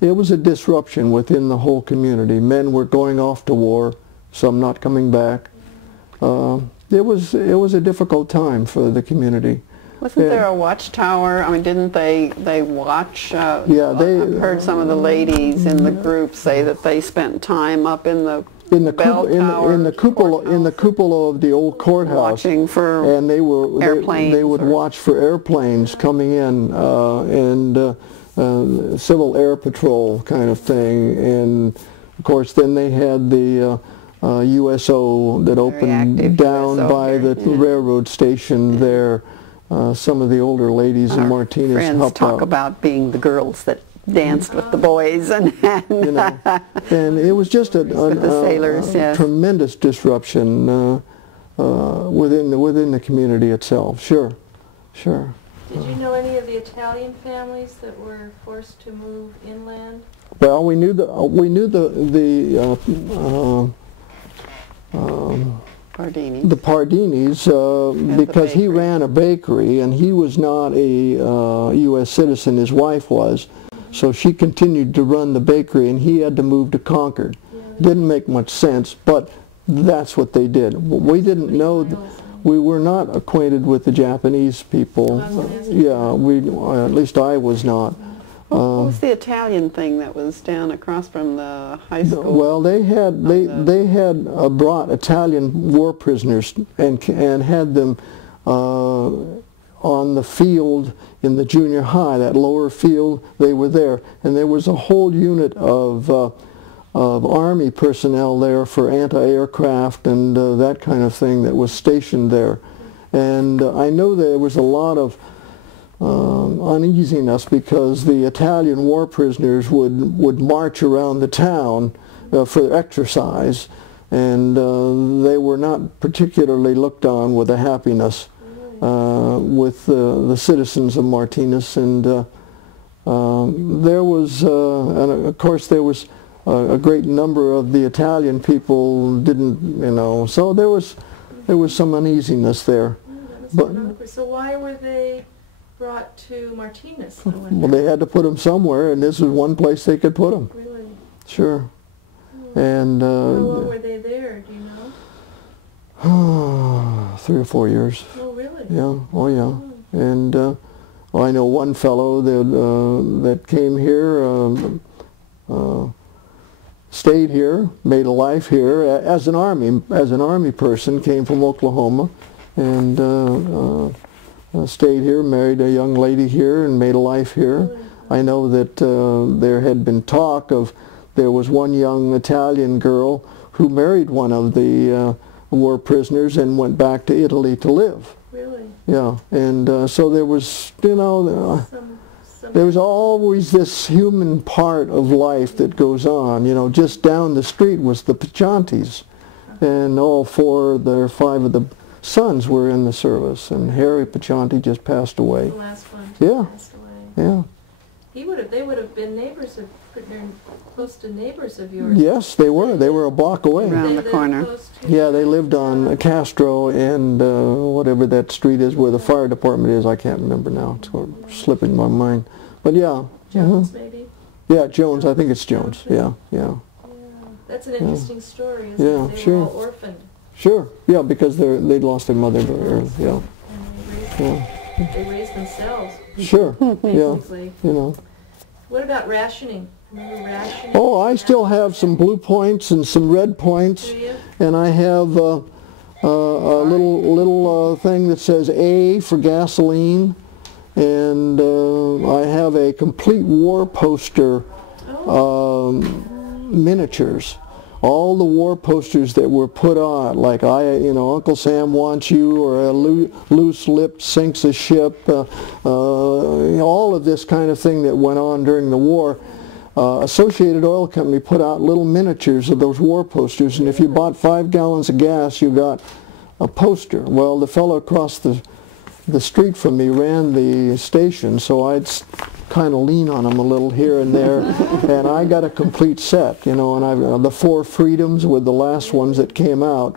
It was a disruption within the whole community. Men were going off to war, some not coming back. It was a difficult time for the community. Wasn't there a watchtower? I mean, didn't they watch? Yeah, I've heard some of the ladies in the group say that they spent time up in the bell tower, in the cupola of the old courthouse, watching for and airplanes. They would watch for airplanes coming in and Civil Air Patrol kind of thing. And of course, then they had the USO that opened down USO by here, the railroad station there. Some of the older ladies in Martinez friends helped talk out. about being the girls that danced with the boys and And it was just a sailors, yes. tremendous disruption within the community itself. Sure. Did you know any of the Italian families that were forced to move inland? Well, we knew the Pardinis because he ran a bakery and he was not a U.S. citizen. His wife was, so she continued to run the bakery, and he had to move to Concord. Didn't make much sense, but that's what they did. We didn't know. We were not acquainted with the Japanese people. Yeah, at least I was not. What was the Italian thing that was down across from the high school? Well, they had brought Italian war prisoners and had them on the field in the junior high, that lower field. They were there, and there was a whole unit of Army personnel there for anti-aircraft and that kind of thing that was stationed there. And I know there was a lot of uneasiness because the Italian war prisoners would march around the town for exercise, and they were not particularly looked on with a happiness with the citizens of Martinez. And there was, and of course there was a great number of the Italian people didn't, so there was some uneasiness there. But so why were they brought to Martinez? Well, they had to put them somewhere, and this was one place they could put them. Really? Sure. And how long were they there? Do you know? 3 or 4 years. Oh, really? Yeah. Oh, yeah. And well, I know one fellow that came here, stayed here, made a life here as an army person, came from Oklahoma, and stayed here, married a young lady here, and made a life here. I know that there had been talk of, there was one young Italian girl who married one of the war prisoners and went back to Italy to live. Really? Yeah, and so there was, there was always this human part of life that goes on. Just down the street was the Pachantis, and all 4 or 5 of the sons were in the service, and Harry Pachanti just passed away. The last one. Yeah. Passed away. Yeah. They would have been neighbors of, close to neighbors of yours. Yes, they were. They were a block away. Around the corner. Yeah, they lived on Castro and whatever that street is where the fire department is. I can't remember now. It's slipping my mind. But yeah. Jones, maybe? Yeah, Jones. I think it's Jones. Yeah, yeah. That's an interesting story, isn't Yeah, it? They sure. were all orphaned. Sure. Yeah, because they'd lost their mother very early. Yeah. And they raised themselves. Sure. Basically. Yeah. What about rationing? Remember rationing? Oh, I still have some blue points and some red points, Do you? and I have a little thing that says A for gasoline, and I have a complete war poster miniatures. All the war posters that were put on, like Uncle Sam wants you, or a loose lip sinks a ship, all of this kind of thing that went on during the war. Associated Oil Company put out little miniatures of those war posters, and if you bought 5 gallons of gas, you got a poster. Well, the fellow across the street from me ran the station, so I'd kind of lean on him a little here and there, and I got a complete set, and the 4 Freedoms were the last ones that came out,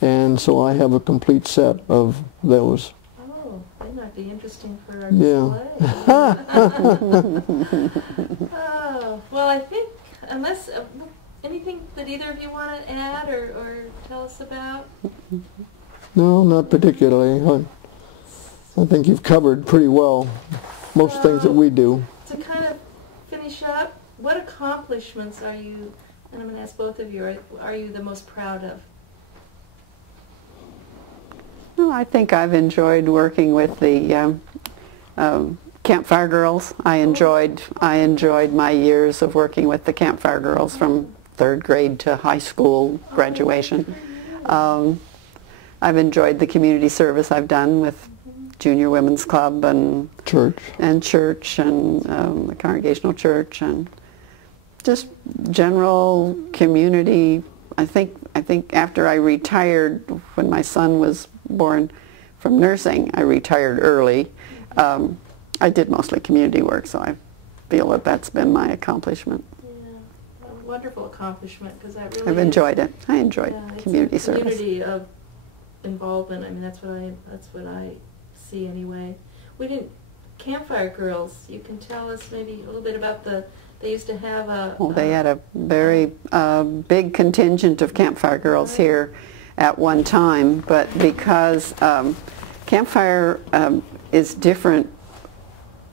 and so I have a complete set of those. Oh, they might be interesting for our display. Oh, well, I think, unless, anything that either of you want to add or tell us about? No, not particularly. I think you've covered pretty well most things that we do. To kind of finish up, what accomplishments are you, and I'm going to ask both of you, are you the most proud of? Well, I think I've enjoyed working with the Campfire Girls. I enjoyed my years of working with the Campfire Girls from 3rd grade to high school graduation. I've enjoyed the community service I've done with Junior Women's Club and church and the Congregational Church, and just general community. I think after I retired, when my son was born from nursing, I retired early. I did mostly community work, so I feel that that's been my accomplishment. Yeah, a wonderful accomplishment, because that really I've enjoyed it. I enjoyed community service. Community of involvement. I mean, that's what I see anyway. We didn't. Campfire Girls. You can tell us maybe a little bit about They used to have a. Well, they had a very big contingent of Campfire Girls here, at one time, but because Campfire is different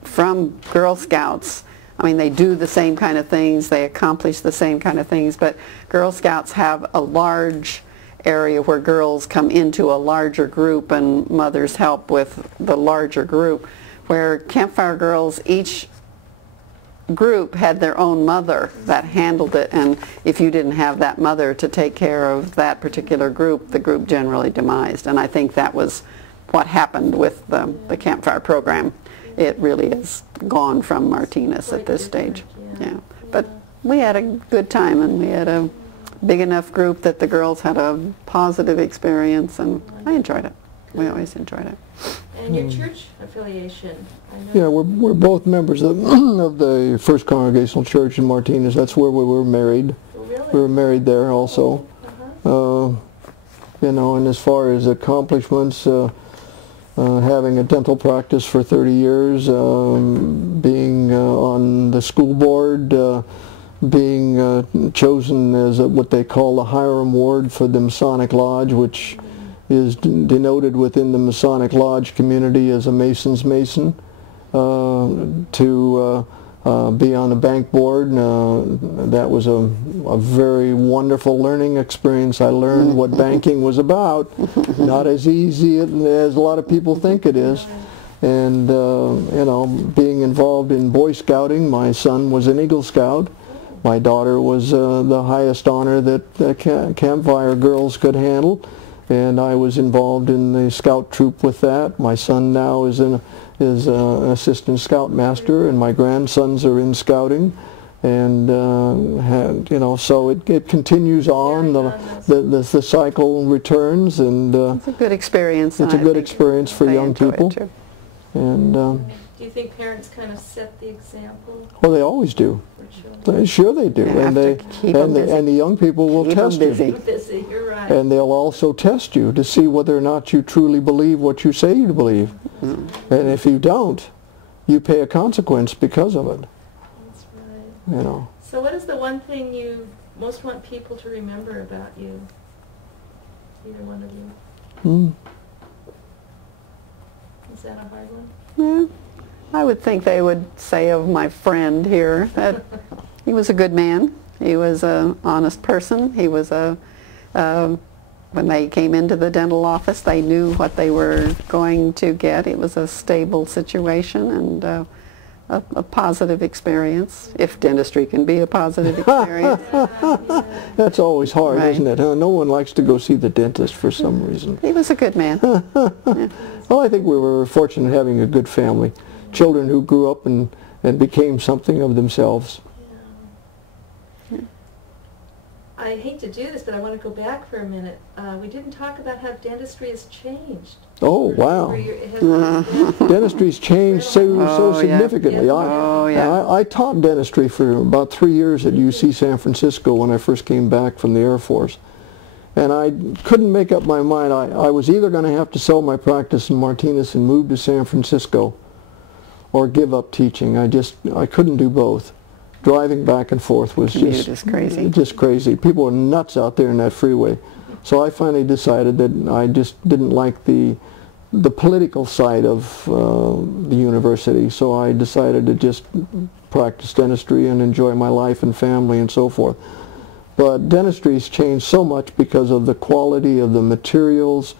from Girl Scouts. I mean, they do the same kind of things, they accomplish the same kind of things, but Girl Scouts have a large area where girls come into a larger group and mothers help with the larger group, where Campfire Girls, each group had their own mother that handled it, and if you didn't have that mother to take care of that particular group, the group generally demised. And I think that was what happened with the Campfire program. It really is gone from Martinez at this stage. Yeah. But we had a good time, and we had a big enough group that the girls had a positive experience, and I enjoyed it. We always enjoyed it. And your church affiliation? I know. Yeah, we're both members of, of the First Congregational Church in Martinez. That's where we were married. Oh, really? We were married there also. Uh-huh. You know, and as far as accomplishments, having a dental practice for 30 years, being on the school board, being chosen as what they call the Hiram Ward for the Masonic Lodge, which is denoted within the Masonic Lodge community as a Mason's Mason, to be on the bank board. That was a very wonderful learning experience. I learned what banking was about. Not as easy as a lot of people think it is. And you know, being involved in Boy Scouting, my son was an Eagle Scout. My daughter was the highest honor that Campfire Girls could handle, and I was involved in the scout troop with that. My son now is an assistant scoutmaster, and my grandsons are in scouting, and you know, so it continues on. The cycle returns, and It's a good experience. it's a good experience for young enjoy it people. too. And Do you think parents kind of set the example well, they always do. for children? Sure they do, You have and to they keep 'em busy. and the young people will Keep 'em test you. busy. Busy, you're right. And they'll also test you to see whether or not you truly believe what you say you believe. And if you don't, you pay a consequence because of it. That's right. You know. So what is the one thing you most want people to remember about you? Either one of you. Mm. Is that a hard one? Yeah, I would think they would say of my friend here that he was a good man. He was an honest person. He was when they came into the dental office, they knew what they were going to get. It was a stable situation and a positive experience, if dentistry can be a positive experience. That's always hard, Right. isn't it? Huh? No one likes to go see the dentist for some reason. He was a good man. Yeah. Well, I think we were fortunate having a good family. Children who grew up and became something of themselves. I hate to do this, but I want to go back for a minute. We didn't talk about how dentistry has changed. Oh, wow. Has Dentistry's changed so Oh, yeah. significantly. Oh, yeah. I taught dentistry for about 3 years at UC San Francisco when I first came back from the Air Force. And I couldn't make up my mind. I was either going to have to sell my practice in Martinez and move to San Francisco or give up teaching. I couldn't do both. Driving back and forth was Commute is crazy. just crazy. People were nuts out there in that freeway. So I finally decided that I just didn't like the political side of the university. So I decided to just practice dentistry and enjoy my life and family and so forth. But dentistry's changed so much because of the quality of the materials,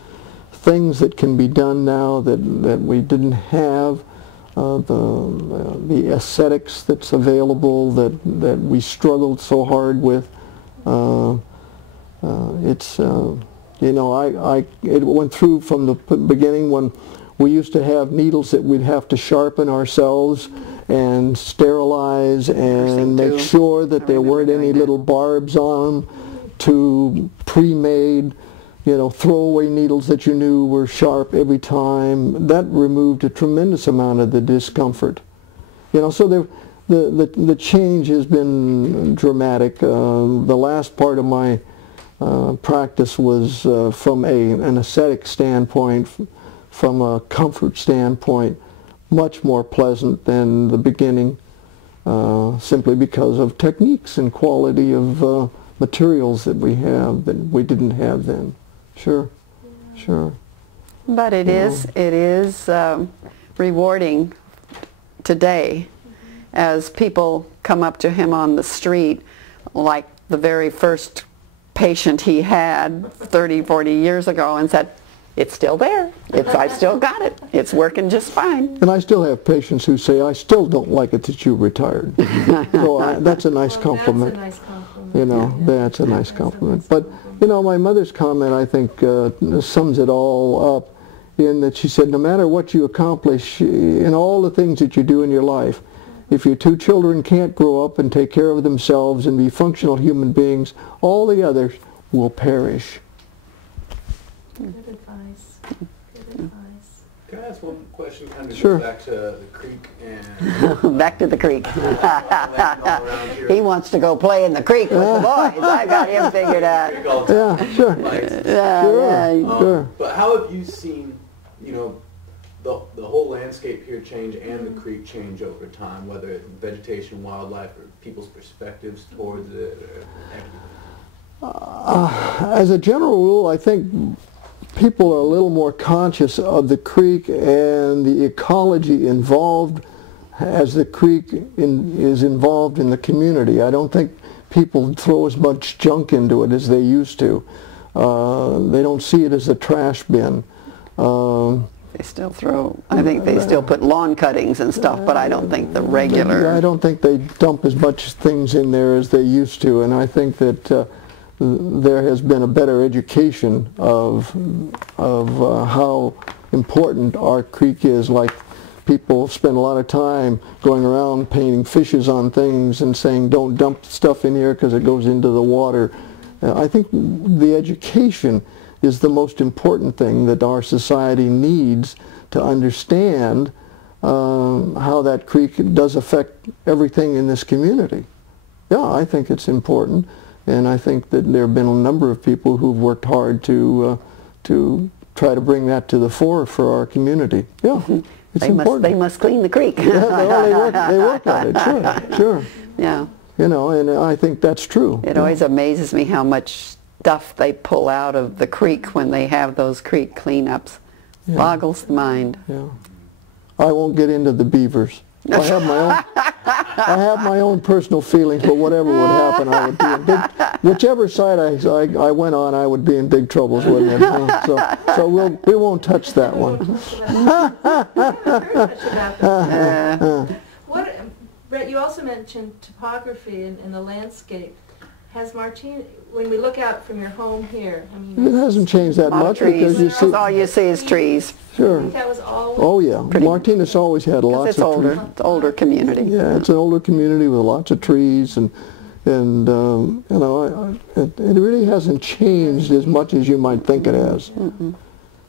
things that can be done now that we didn't have. The aesthetics that's available that we struggled so hard with. It's you know, it went through from the beginning when we used to have needles that we'd have to sharpen ourselves and sterilize and make sure that there weren't any little barbs on them, to pre-made, you know, throwaway needles that you knew were sharp every time. That removed a tremendous amount of the discomfort. You know, so the change has been dramatic. The last part of my practice was from an aesthetic standpoint, from a comfort standpoint, much more pleasant than the beginning, simply because of techniques and quality of materials that we have that we didn't have then. Sure. Sure. But it is rewarding today as people come up to him on the street, like the very first patient he had 30, 40 years ago, and said, it's still there. I've still got it. It's working just fine. And I still have patients who say, I still don't like it that you retired. So that's a nice compliment. That's a nice compliment. You know, that's a nice compliment. But, you know, my mother's comment, I think, sums it all up in that she said, no matter what you accomplish in all the things that you do in your life, if your two children can't grow up and take care of themselves and be functional human beings, all the others will perish. Good advice. Good advice. Can I ask one question? Kind of Sure. goes back to the creek and Back to the creek. all around here. He wants to go play in the creek with the boys. I got him figured out. Creek all the time. Yeah, sure. Bikes and Yeah. Sure. But how have you seen, you know, the whole landscape here change and the creek change over time, whether it's vegetation, wildlife, or people's perspectives towards it, or everything? As a general rule, I think people are a little more conscious of the creek and the ecology involved as the creek is involved in the community. I don't think people throw as much junk into it as they used to. They don't see it as a trash bin. They still throw, I think they still put lawn cuttings and stuff, but I don't think the regular. I don't think they dump as much things in there as they used to, and I think that there has been a better education of how important our creek is. Like, people spend a lot of time going around painting fishes on things and saying don't dump stuff in here because it goes into the water. I think the education is the most important thing that our society needs to understand how that creek does affect everything in this community. Yeah, I think it's important, and I think that there have been a number of people who've worked hard to try to bring that to the fore for our community. Yeah, it's important. They must clean the creek. Yeah, they work on it, sure. Yeah. You know, and I think that's true. It always amazes me how much stuff they pull out of the creek when they have those creek cleanups. Yeah. Boggles the mind. Yeah. I won't get into the beavers. I have my own personal feelings, but whatever would happen, I would be in big, whichever side I went on, I would be in big troubles, wouldn't it? So we won't touch that one. Brett, you also mentioned topography in the landscape. Has Martinez, when we look out from your home here, I mean, It hasn't changed that much because you see. All you see is trees. Sure. I think that was always. Oh yeah, Martinez always had lots It's of older. trees. It's an older community. Yeah, it's an older community with lots of trees, and you know, it really hasn't changed as much as you might think it has.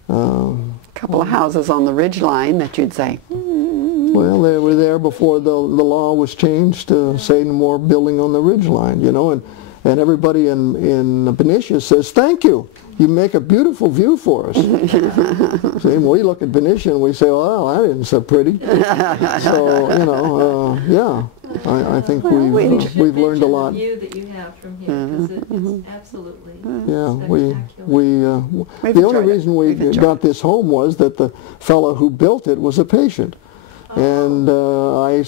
A couple of houses on the ridge line that you'd say, Well, they were there before the law was changed to say no more building on the ridge line, you know, and everybody in Benicia says, thank you. You make a beautiful view for us. See, when we look at Benicia and we say, well, that isn't so pretty. So, you know, yeah, I think we've learned a lot. The view that you have from here, because it's absolutely Yeah, the only reason we got this home was that the fellow who built it was a patient. And I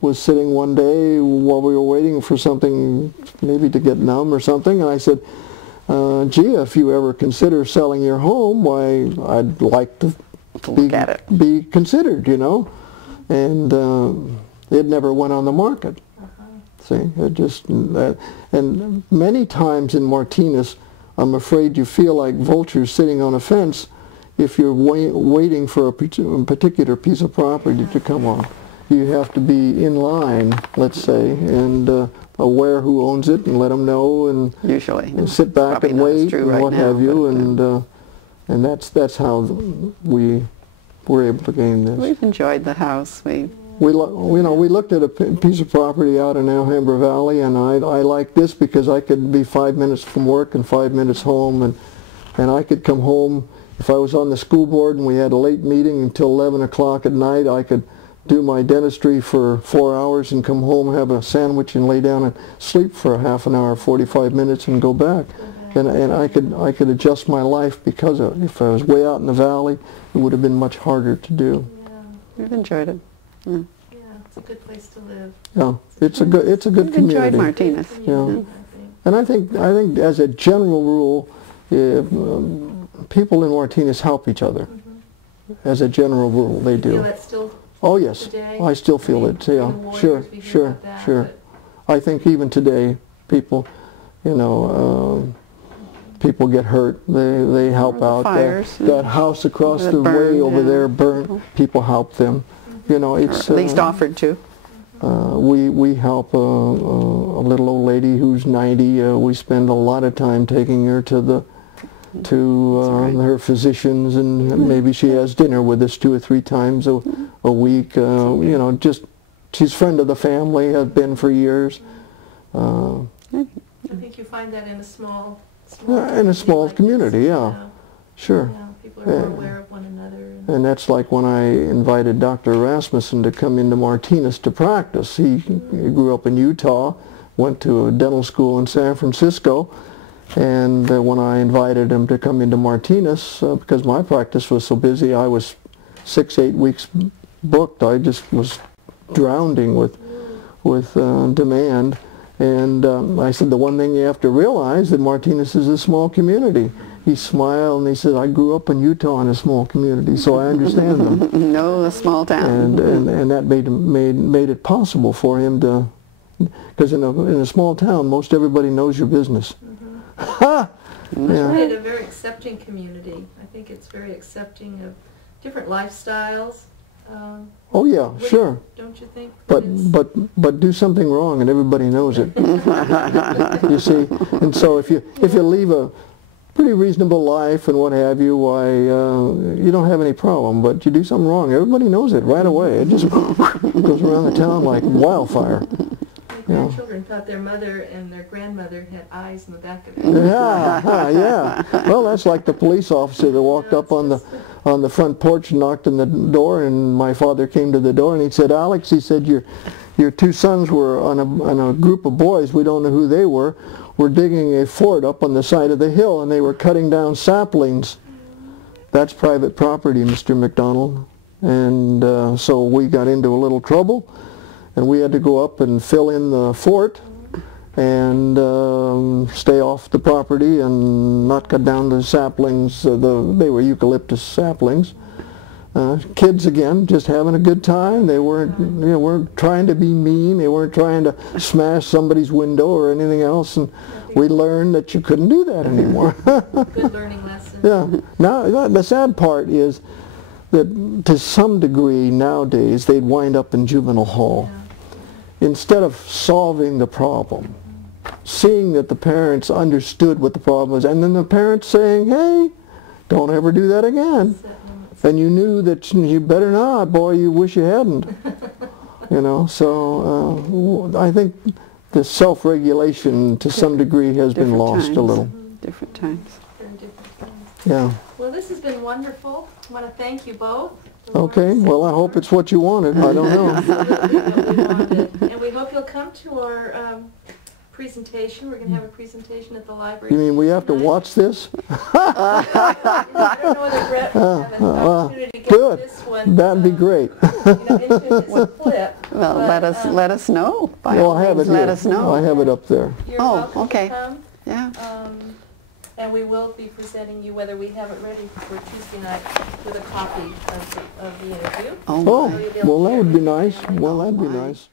was sitting one day while we were waiting for something, maybe to get numb or something, and I said, gee, if you ever consider selling your home, why, I'd like to be considered, you know. And it never went on the market. See, it just, and many times in Martinez, I'm afraid you feel like vultures sitting on a fence if you're waiting for a particular piece of property to come on. You have to be in line, let's say, and aware who owns it, and let them know, and usually, and sit back and wait, and right what now, have you, and that's how we were able to gain this. We've enjoyed the house. We looked at a piece of property out in Alhambra Valley, and I liked this because I could be 5 minutes from work and 5 minutes home, and I could come home. If I was on the school board and we had a late meeting until 11 o'clock at night, I could do my dentistry for 4 hours and come home, have a sandwich, and lay down and sleep for a half an hour, 45 minutes, and go back. and I could adjust my life because if I was way out in the valley, it would have been much harder to do. Yeah, We've enjoyed it. Mm. yeah, it's a good place to live. Yeah, it's a good We've community. enjoyed Martinez. Community, And I think as a general rule, people in Martinez help each other. As a general rule, they I think. You feel do. that still Oh yes, today? I still feel it. During Yeah, the wars, sure, we hear sure, about that, sure. but I think even today, people, you know, people get hurt. They help Or the out. fires. That house across That the way burned, over yeah. there burnt. People help them. You know, Or it's at least offered to. we help a little old lady who's 90. We spend a lot of time taking her to right. her physicians, and maybe she has dinner with us 2 or 3 times a week. You know, just she's a friend of the family, has been for years. I think you find that in a small In a small like community, this, yeah, sure. Yeah, people are more aware of one another. And that's like when I invited Dr. Rasmussen to come into Martinez to practice. He grew up in Utah, went to a dental school in San Francisco, and when I invited him to come into Martinez, because my practice was so busy, I was 6-8 weeks booked. I just was drowning with demand. And I said, the one thing you have to realize that Martinez is a small community. He smiled and he said, I grew up in Utah in a small community, so I understand them. No, a small town. And that made it possible for him to, because in a small town, most everybody knows your business. I Yeah. find it a very accepting community. I think it's very accepting of different lifestyles. Oh yeah, sure. Don't you think? But do something wrong and everybody knows it. You see, and so if you leave a pretty reasonable life and what have you, why you don't have any problem. But you do something wrong, everybody knows it right away. It just goes around the town like wildfire. My grandchildren thought their mother and their grandmother had eyes in the back of their head. Yeah. Well, that's like the police officer that walked up on the front porch and knocked on the door, and my father came to the door and he said, Alex, he said, your 2 sons were on a group of boys, we don't know who they were digging a fort up on the side of the hill, and they were cutting down saplings. That's private property, Mr. MacDonald. And so we got into a little trouble, and we had to go up and fill in the fort and stay off the property and not cut down the saplings. They were eucalyptus saplings. Kids again, just having a good time. They weren't trying to be mean. They weren't trying to smash somebody's window or anything else. And we learned that you couldn't do that anymore. Good learning lesson. Yeah. Now the sad part is that to some degree nowadays they'd wind up in juvenile hall. Yeah. Instead of solving the problem, seeing that the parents understood what the problem was, and then the parents saying, hey, don't ever do that again. And you knew that you better not, boy, you wish you hadn't. You know, so I think the self-regulation to some degree has been lost a little. Different times. Very different times. Yeah. Well, this has been wonderful. I want to thank you both. Okay, well, I hope it's what you wanted. I don't know. Absolutely what we wanted. And we hope you'll come to our presentation. We're going to have a presentation at the library. You mean we have to tonight. watch this? I don't know whether Brett will have an opportunity to get Good. this one. That'd be great. Into his clip. Well, But, let us know. By Well, all I have it means, let here. us know. I have it up there. You're Oh, welcome okay. to come. Yeah. And we will be presenting you, whether we have it ready for Tuesday night, with a copy of the interview. Oh, Oh, my. So you'll be able well, to that share would it be with your nice. family. Well, that'd be my. nice.